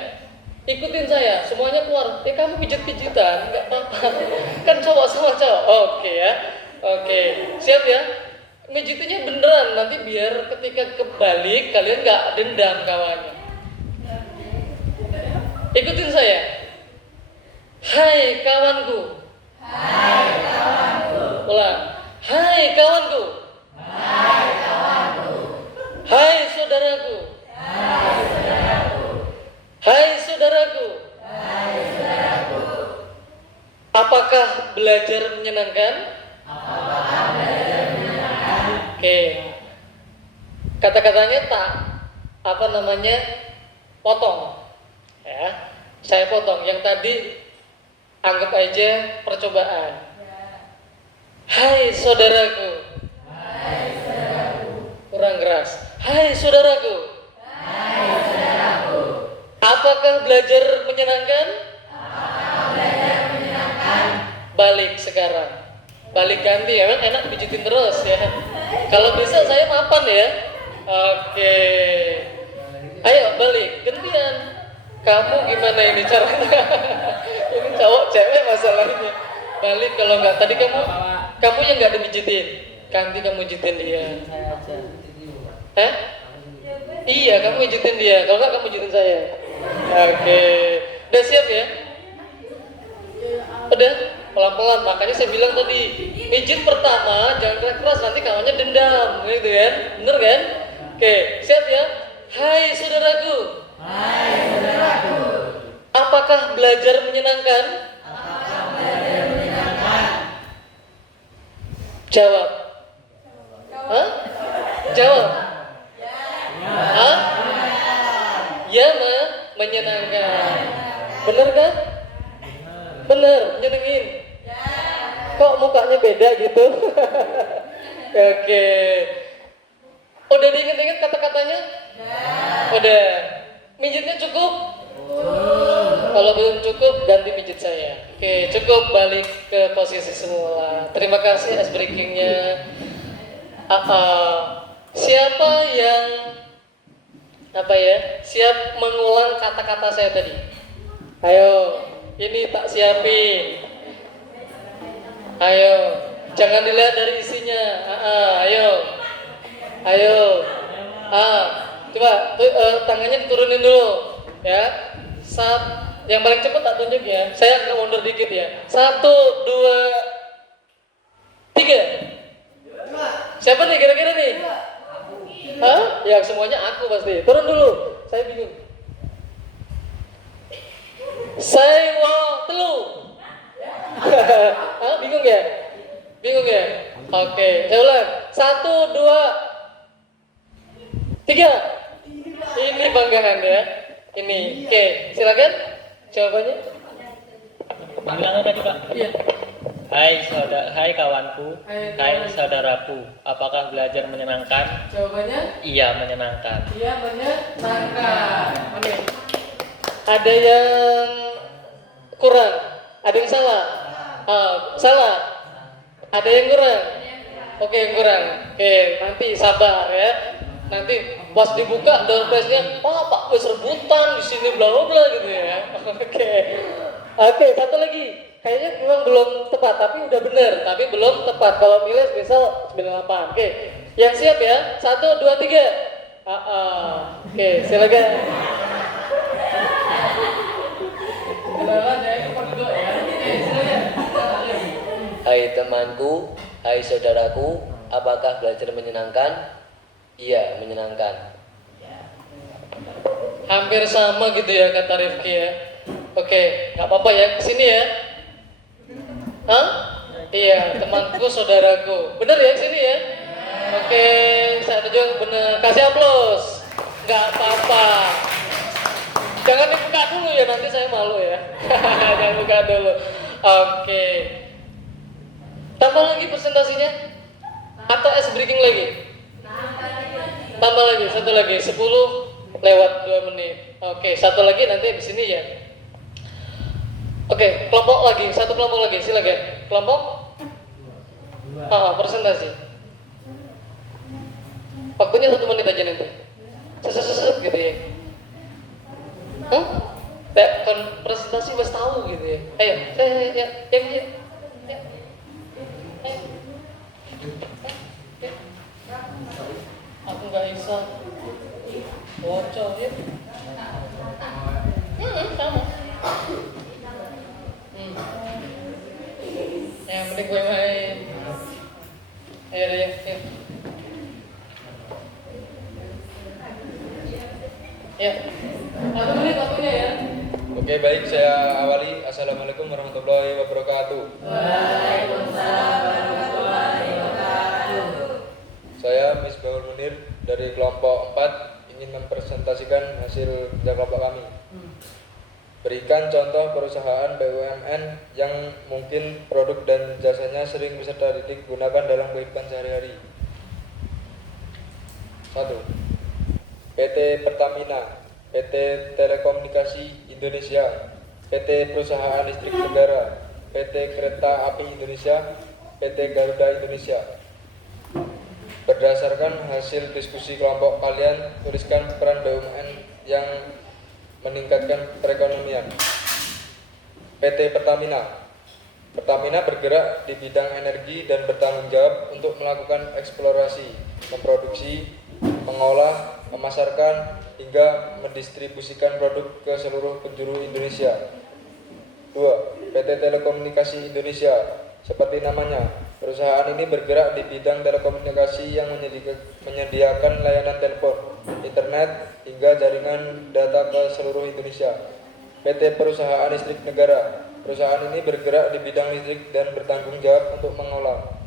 Ikutin saya, semuanya keluar. Kamu pijit-pijitan, nggak apa-apa. Kan cowok sama cowok. Oke ya. Oke, siap ya? Mijitinnya beneran, nanti biar ketika kebalik kalian nggak dendam kawannya. Ikutin saya. Hai kawanku. Ulang. Hai kawanku. Hai saudaraku. Hai saudaraku. Apakah belajar menyenangkan? Oke. Kata-katanya potong. Ya. Saya potong. Yang tadi anggap aja percobaan. Hai saudaraku. Kurang keras. Hai saudaraku. Apakah belajar menyenangkan? Balik sekarang. Balik ganti, emang enak pijitin terus ya. Kalau bisa saya mapan ya. Oke. Ayo balik, gantian. Kamu gimana ini caranya? Ini cowok cewek masalahnya. Balik kalau nggak. Tadi kamu yang nggak dipijitin. Ganti kamu pijitin dia. Iya, kamu pijitin dia. Kalau nggak kamu pijitin saya. Oke. Udah siap ya? Udah? Pelan-pelan, makanya saya bilang tadi pijit pertama jangan keras, nanti kawannya dendam gitu kan, bener kan? Oke, siap ya? Hai saudaraku. Apakah belajar menyenangkan? Jawab. Hah? Jawab. Hah? Ya, menyenangkan. Bener kan? Bener, nyenengin. Kok mukanya beda gitu? Oke. Udah diinget-inget kata-katanya? Udah. Mijitnya cukup? Kalau belum cukup, ganti mijit saya. Oke, cukup, balik ke posisi semula. Terima kasih ice breakingnya. Siapa yang siap mengulang kata-kata saya tadi? Ayo, ini tak siapin. Ayo, jangan dilihat dari isinya. Ayo. Coba tangannya diturunin dulu, ya. Yang paling cepat tak tunjuk ya. Saya agak mundur dikit ya. 1, 2, 3. Siapa nih kira-kira nih? Hah? Ya semuanya aku pasti. Turun dulu. Saya bingung. Saya mau telu. Hah? Bingung ya? Oke, saya ulang. 1, 2, 3. Ini banggaan ya. Ini. Oke, silakan jawabannya. Bilangnya tadi Pak. Iya. Hai kawanku, hai saudaraku. Apakah belajar menyenangkan? Jawabannya? Iya, menyenangkan. Iya, menyenangkan. Oke. Ada yang kurang? Ada yang salah? Salah. Ada yang kurang? Oke, yang kurang. Oke, nanti sabar ya. Nanti pas dibuka door prize-nya, Pak wis rebutan di sini bla bla bla gitu ya. Oke, satu lagi. Kayaknya memang belum tepat, tapi udah bener, tapi belum tepat. Kalau milih misal 98. Oke. Yang siap ya? 1, 2, 3. Oke, silakan. Kenalan ya, kepegok ya. Oke, silakan. Hai temanku, hai saudaraku, apakah belajar menyenangkan? Iya, menyenangkan. Hampir sama gitu ya kata Rifki ya. Oke, nggak apa-apa ya, kesini ya. Hah? Iya, temanku, saudaraku. Bener ya kesini ya? Oke, saya tunjuk bener. Kasih aplaus. Nggak apa-apa. Jangan dibuka dulu ya, nanti saya malu ya. Jangan buka dulu. Oke. Tambah lagi presentasinya? Atau ice breaking lagi? Tambah lagi, satu lagi. 10 lewat 2 menit. Oke, satu lagi nanti di sini ya. Oke, kelompok lagi, satu kelompok lagi, silakan. Kelompok? Presentasi. Waktunya 1 menit aja nanti. Seset gitu ya. Presentasi pas tahu gitu ya. Ayo, ayo. Aku nggak bisa. Bocor ya. Sama. Yang penting gue main. Ayo. Ya. 1 menit waktunya ya. Oke, baik, saya awali. Assalamualaikum warahmatullahi wabarakatuh. Waalaikumsalam warahmatullahi wabarakatuh. Saya Misbahul Munir dari kelompok 4 ingin mempresentasikan hasil kerja kelompok kami. Berikan contoh perusahaan BUMN yang mungkin produk dan jasanya sering peserta didik gunakan dalam kehidupan sehari-hari. 1. PT Pertamina, PT Telekomunikasi Indonesia, PT Perusahaan Listrik Negara, PT Kereta Api Indonesia, PT Garuda Indonesia. Berdasarkan hasil diskusi kelompok kalian, tuliskan peran BUMN yang meningkatkan perekonomian. PT Pertamina. Pertamina bergerak di bidang energi dan bertanggung jawab untuk melakukan eksplorasi, memproduksi, mengolah, memasarkan, hingga mendistribusikan produk ke seluruh penjuru Indonesia. 2. PT Telekomunikasi Indonesia. Seperti namanya, perusahaan ini bergerak di bidang telekomunikasi yang menyediakan layanan telepon, internet, hingga jaringan data ke seluruh Indonesia. PT Perusahaan Listrik Negara. Perusahaan ini bergerak di bidang listrik dan bertanggung jawab untuk mengolah,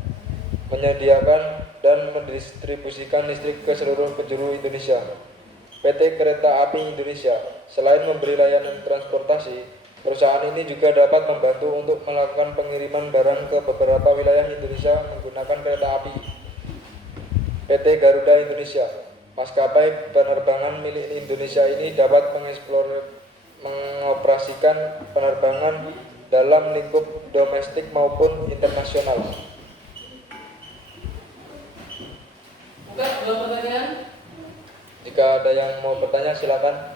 menyediakan dan mendistribusikan listrik ke seluruh penjuru Indonesia. PT Kereta Api Indonesia, selain memberi layanan transportasi, perusahaan ini juga dapat membantu untuk melakukan pengiriman barang ke beberapa wilayah Indonesia menggunakan kereta api. PT Garuda Indonesia, maskapai penerbangan milik Indonesia ini dapat mengoperasikan penerbangan dalam lingkup domestik maupun internasional. Bukan, dua pertanyaan. Jika ada yang mau bertanya silakan.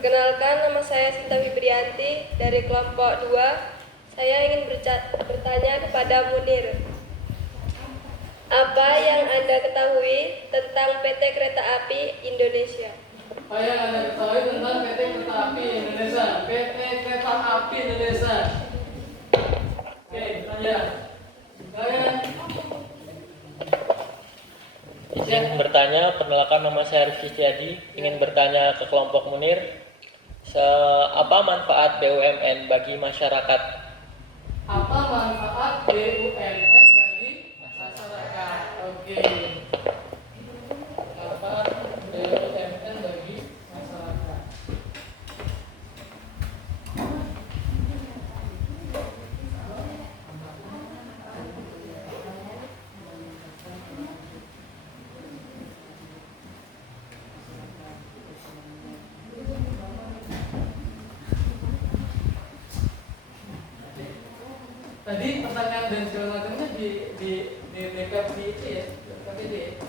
Perkenalkan, nama saya Sinta Wibrianti dari kelompok 2. Saya ingin bertanya kepada Munir. Apa yang Anda ketahui tentang PT Kereta Api Indonesia? Apa yang Anda ketahui tentang PT Kereta Api Indonesia? PT Kereta Api Indonesia. Oke, tanya. Izin bertanya, perkenalkan nama saya Rizky Setiadi, ingin bertanya ke kelompok Munir, apa manfaat BUMN bagi masyarakat? Apa manfaat BUMN bagi masyarakat? Oke. Manfaat BUMN bagi masyarakat. Tadi pertanyaan dan segala macamnya di backup di itu ya, KPD.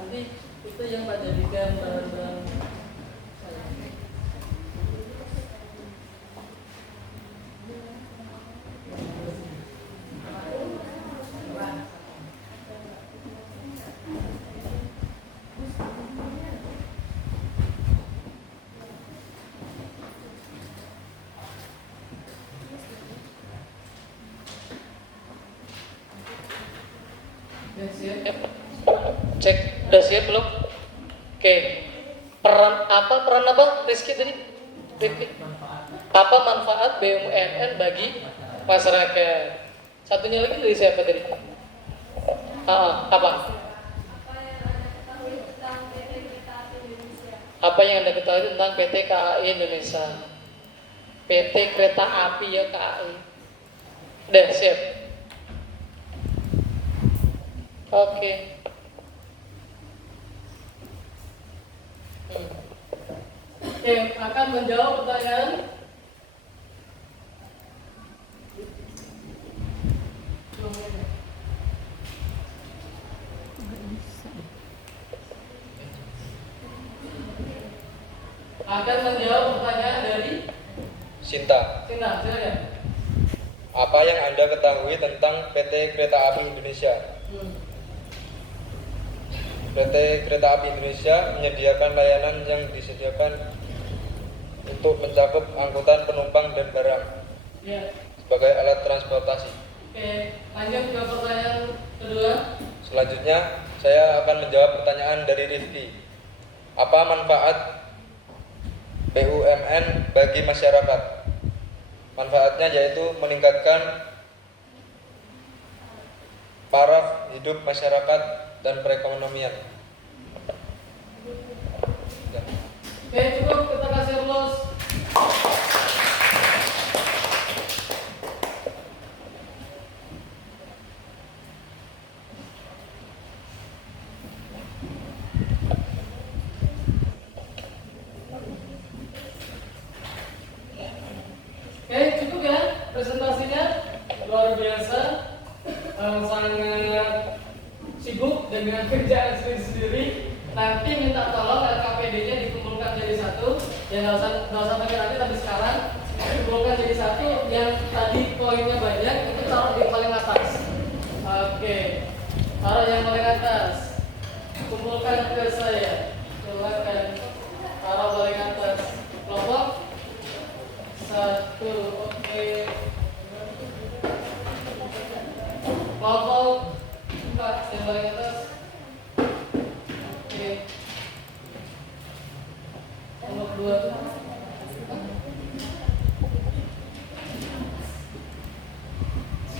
Nanti itu yang Pak jadikan bahan-bahan saya. Cek, udah siap belum? Oke. Peran apa Rizky tadi? Apa manfaat BUMN bagi masyarakat? Satunya lagi dari siapa tadi? Apa? Apa yang Anda ketahui tentang PT KAI Indonesia? PT Kereta Api ya KAI. Udah siap? Oke. Oke, akan menjawab pertanyaan dari Sinta. silakan. Apa yang Anda ketahui tentang PT Kereta Api Indonesia? PT Kereta Api Indonesia menyediakan layanan yang disediakan untuk mencakup angkutan penumpang dan barang Ya. sebagai alat transportasi. Oke, lanjut ke pertanyaan kedua. Selanjutnya, saya akan menjawab pertanyaan dari Rifki. Apa manfaat BUMN bagi masyarakat? Manfaatnya yaitu meningkatkan taraf hidup masyarakat dan perekonomian. Oke, cukup, kita kasih aplaus. Oke, cukup ya presentasinya, luar biasa, sangat sibuk dengan kerjaan sendiri-sendiri. nanti minta tolong LKPD-nya dikumpulkan jadi satu. Ya nggak usah pakai nanti, tapi sekarang dikumpulkan jadi satu. Yang tadi poinnya banyak itu taruh di paling atas. Oke, taruh yang paling atas. Kumpulkan ke saya. Silakan taruh paling atas. Kelompok satu. Oke. Kelompok 4 yang paling atas. Oke. Kelompok 2.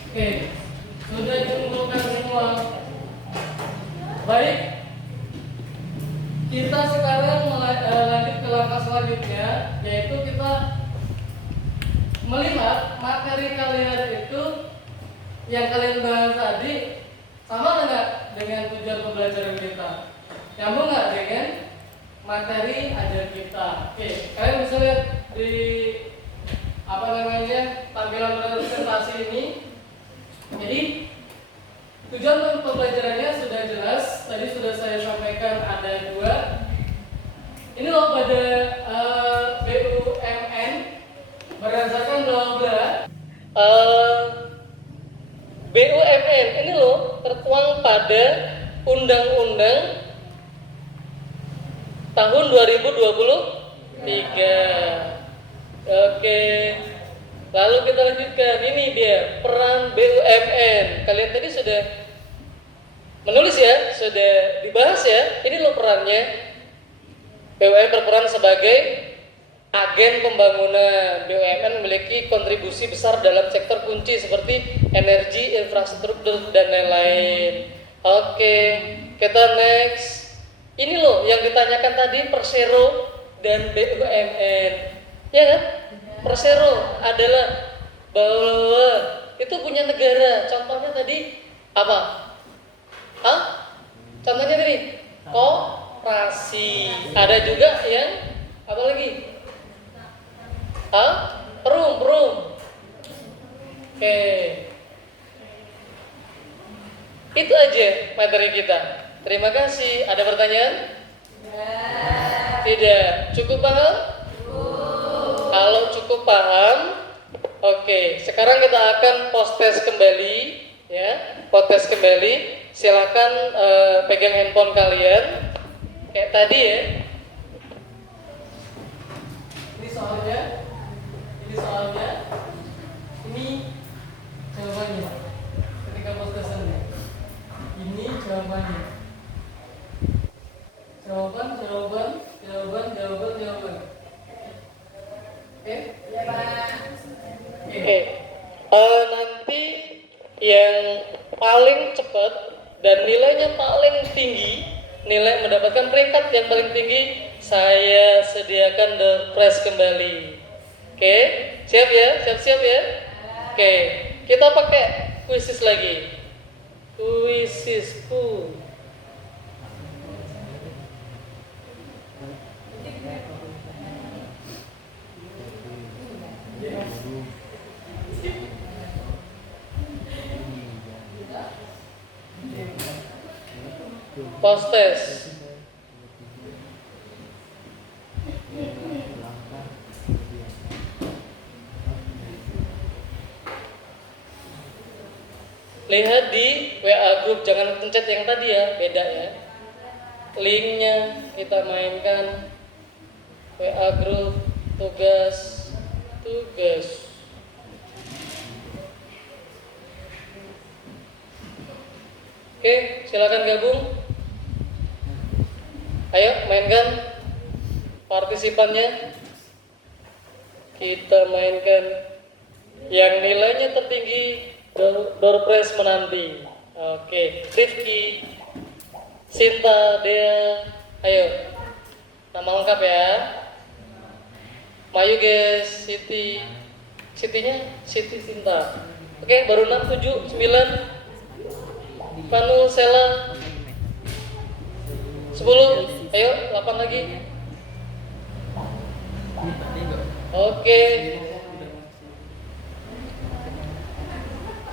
Oke. Sudah dikumpulkan semua. Baik. Kita sekarang lanjut ke langkah selanjutnya, yaitu kita melihat materi kalian itu yang kalian bahas tadi sama nggak dengan tujuan pembelajaran kita? Nyambung nggak dengan materi ajar kita? Oke, kalian bisa lihat di tampilan presentasi ini. Jadi tujuan pembelajarannya sudah jelas. Tadi sudah saya sampaikan ada 2. Ini loh pada BUMN berdasarkan bla-bla. BUMN ini loh tertuang pada Undang-Undang tahun 2023. Oke. Lalu kita lanjutkan. Ini dia peran BUMN. Kalian tadi sudah menulis ya, sudah dibahas ya. Ini loh perannya. BUMN berperan sebagai agen pembangunan. BUMN memiliki kontribusi besar dalam sektor kunci seperti energi, infrastruktur, dan lain-lain. Oke, kita next. Ini loh yang ditanyakan tadi, Persero dan BUMN. Ya kan? Persero adalah bahwa itu punya negara. Contohnya tadi apa? Contohnya tadi koperasi. Ada juga yang apa lagi? Perum. Oke. Itu aja materi kita. Terima kasih. Ada pertanyaan? Tidak. Cukup paham? Kalau cukup paham, oke. Sekarang kita akan post test kembali, ya. Post test kembali. Silakan pegang handphone kalian, kayak tadi ya. Ini soalnya, ini jawabannya. Ketika post testannya, ini jawabannya. Jawaban. Oke. Nanti yang paling cepat dan nilainya paling tinggi, nilai mendapatkan peringkat yang paling tinggi, saya sediakan door prize kembali. Oke, siap ya? Siap ya? Oke, kita pakai kuisis lagi. Kuisisku. Post test. Lihat di WA group, jangan pencet yang tadi ya, beda ya. Linknya kita mainkan. WA group, tugas. Oke, silakan gabung. Ayo mainkan partisipannya. Kita mainkan yang nilainya tertinggi, door prize menanti. Oke, Rifki, Sinta, Dea, ayo. Nama lengkap ya. Mayu guys, Sitinya Siti Sinta. Oke, baru 6, 7, 9. Panu, Sela 10, ayo 8 lagi. Oke,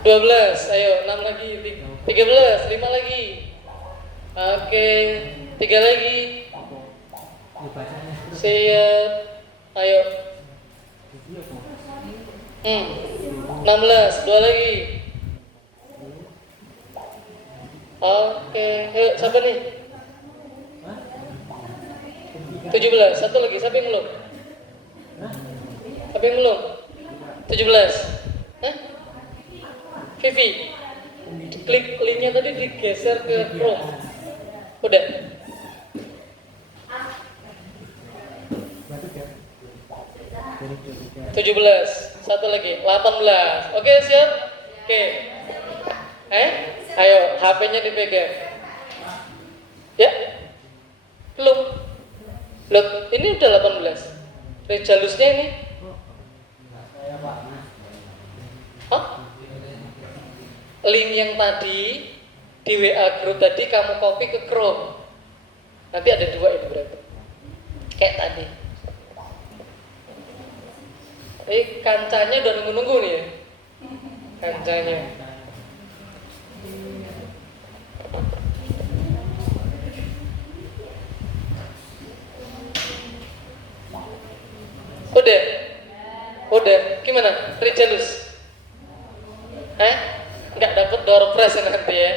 12, ayo 6 lagi, 13, 5 lagi. Oke, 3 lagi. Siap. Ayo. 16, 2 lagi. Oke, yuk siapa nih? 17, satu lagi, siapa yang belum? Siapa yang belum? 17. Hah? Vivi. Klik linknya tadi digeser ke Chrome. Udah. Tujuh belas, satu lagi, 18. Oke, siap? Oke. Ayo, HP-nya dipegang. Ya? Belum. Loh, ini udah 18. Rejalusnya ini. Hah? Link yang tadi di WA group tadi kamu copy ke Chrome. Nanti ada 2 ini berarti. Kayak tadi. Kancanya udah nunggu-nunggu nih ya. Kancanya. Udah. Gimana? Rejalus? Nggak dapet door prize nanti ya.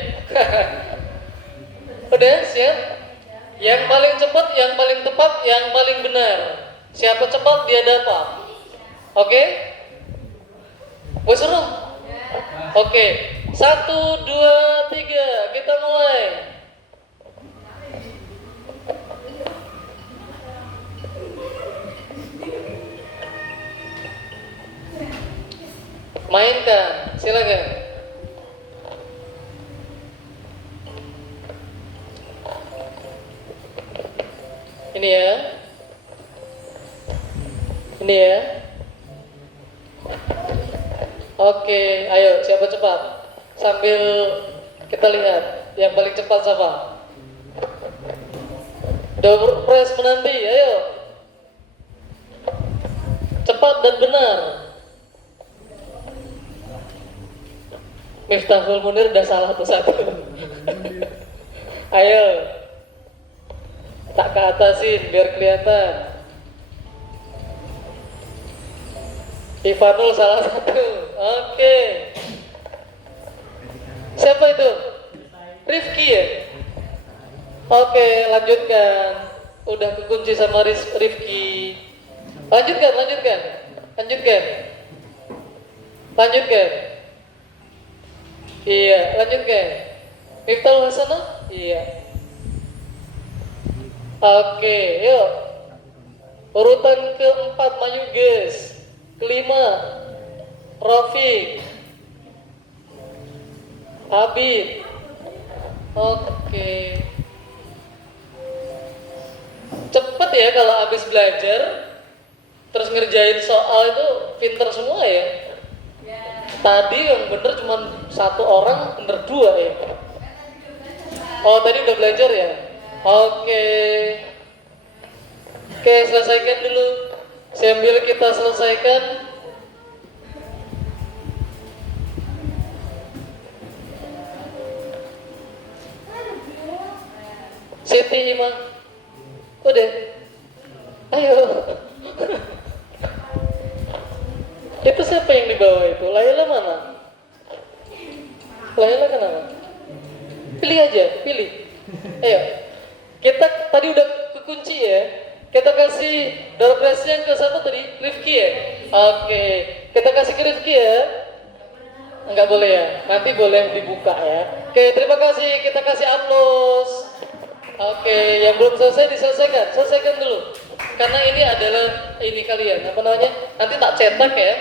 Udah, siap? Yang paling cepat, yang paling tepat, yang paling benar. Siapa cepat dia dapat. Oke? Wes seru? Oke. 1, 2, 3. Kita mulai. Mainkan, silakan. Ini ya. Oke, ayo siapa cepat? Sambil kita lihat yang paling cepat siapa? Door prize menanti, ayo. Cepat dan benar. Miftahul Munir udah salah satu. Ayo. Tak ke atasin biar kelihatan. Ivanul salah satu. Oke. Siapa itu? Rifki ya? Oke, lanjutkan. Udah kekunci sama Rifki. Lanjutkan. Iya, lanjutkan. Miftahul Hasanah? Iya. Oke, yuk. Urutan keempat Mayuges. Kelima Rafiq. Abid. Oke. Cepet ya kalau habis belajar terus ngerjain soal itu, pinter semua ya. Tadi yang bener cuma 1 orang, bener 2 ya. Oh tadi udah belajar ya. Oke, selesaikan dulu. Sambil kita selesaikan, Siti Ima, udah, ayo. Itu siapa yang di bawah itu? Laila mana? Laila kenapa? Pilih aja, pilih. Ayo, kita tadi udah kekunci ya. Kita kasih door prize yang ke siapa tadi? Rifki ya? Oke, kita kasih ke Rifki ya. Enggak boleh ya? Nanti boleh dibuka ya. Oke, terima kasih. Kita kasih aplaus. Oke, yang belum selesai diselesaikan. Selesaikan dulu. Karena ini adalah ini kalian, apa namanya? Nanti tak cetak ya.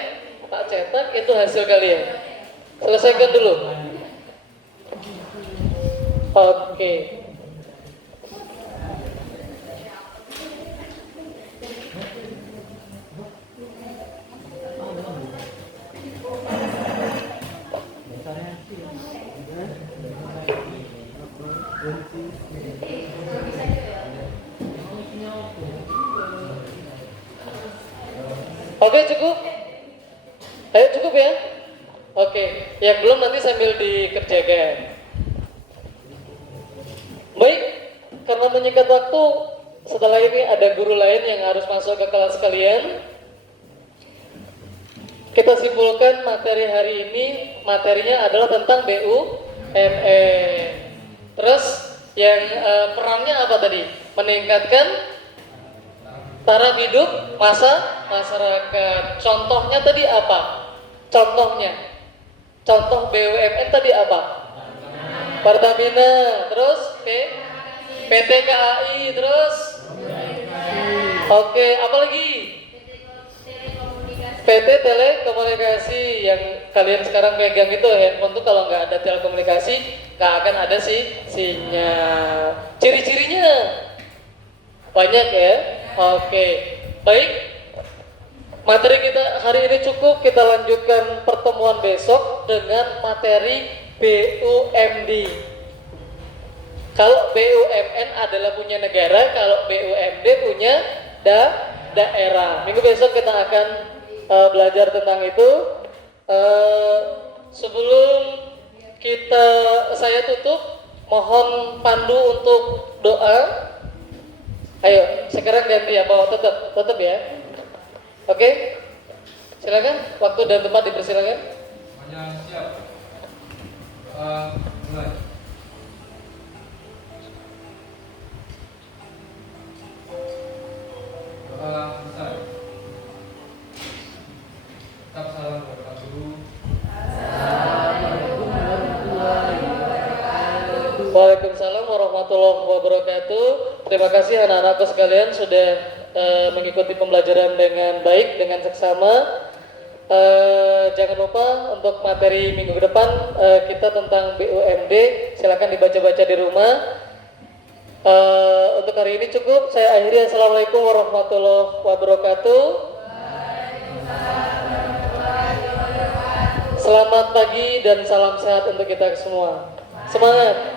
Tak cetak itu hasil kalian. Selesaikan dulu. Oke. Oke, cukup? Ayo cukup ya? Oke, yang belum nanti sambil dikerjakan. Baik, karena menyingkat waktu, setelah ini ada guru lain yang harus masuk ke kelas kalian. Kita simpulkan materi hari ini, materinya adalah tentang BUMN. Terus yang perannya apa tadi? Meningkatkan taraf hidup masyarakat. Contohnya tadi apa? Contoh BUMN tadi apa? Pertamina, terus PT KAI, terus oke, apa lagi? PT Telekomunikasi. Yang kalian sekarang pegang itu handphone tuh kalau nggak ada telekomunikasi nggak akan ada sinyal. Ciri-cirinya banyak ya. Oke, baik. Materi kita hari ini cukup. Kita lanjutkan pertemuan besok dengan materi BUMD. Kalau BUMN adalah punya negara, kalau BUMD punya daerah. Minggu besok kita akan belajar tentang itu. Sebelum saya tutup, mohon pandu untuk doa. Ayo, sekarang ganti ya, bawa tetap ya. Oke, silakan. Waktu dan tempat dipersilakan. Semuanya siap. Mulai. Doa besar. Tetap salam kepada Pak Guru. Waalaikumsalam warahmatullahi wabarakatuh. Terima kasih anak-anakku sekalian sudah mengikuti pembelajaran dengan baik, dengan seksama. Jangan lupa untuk materi minggu depan kita tentang BUMD. Silakan dibaca-baca di rumah. Untuk hari ini cukup. Saya akhiri. Assalamualaikum warahmatullahi wabarakatuh. Selamat pagi dan salam sehat untuk kita semua. Semangat.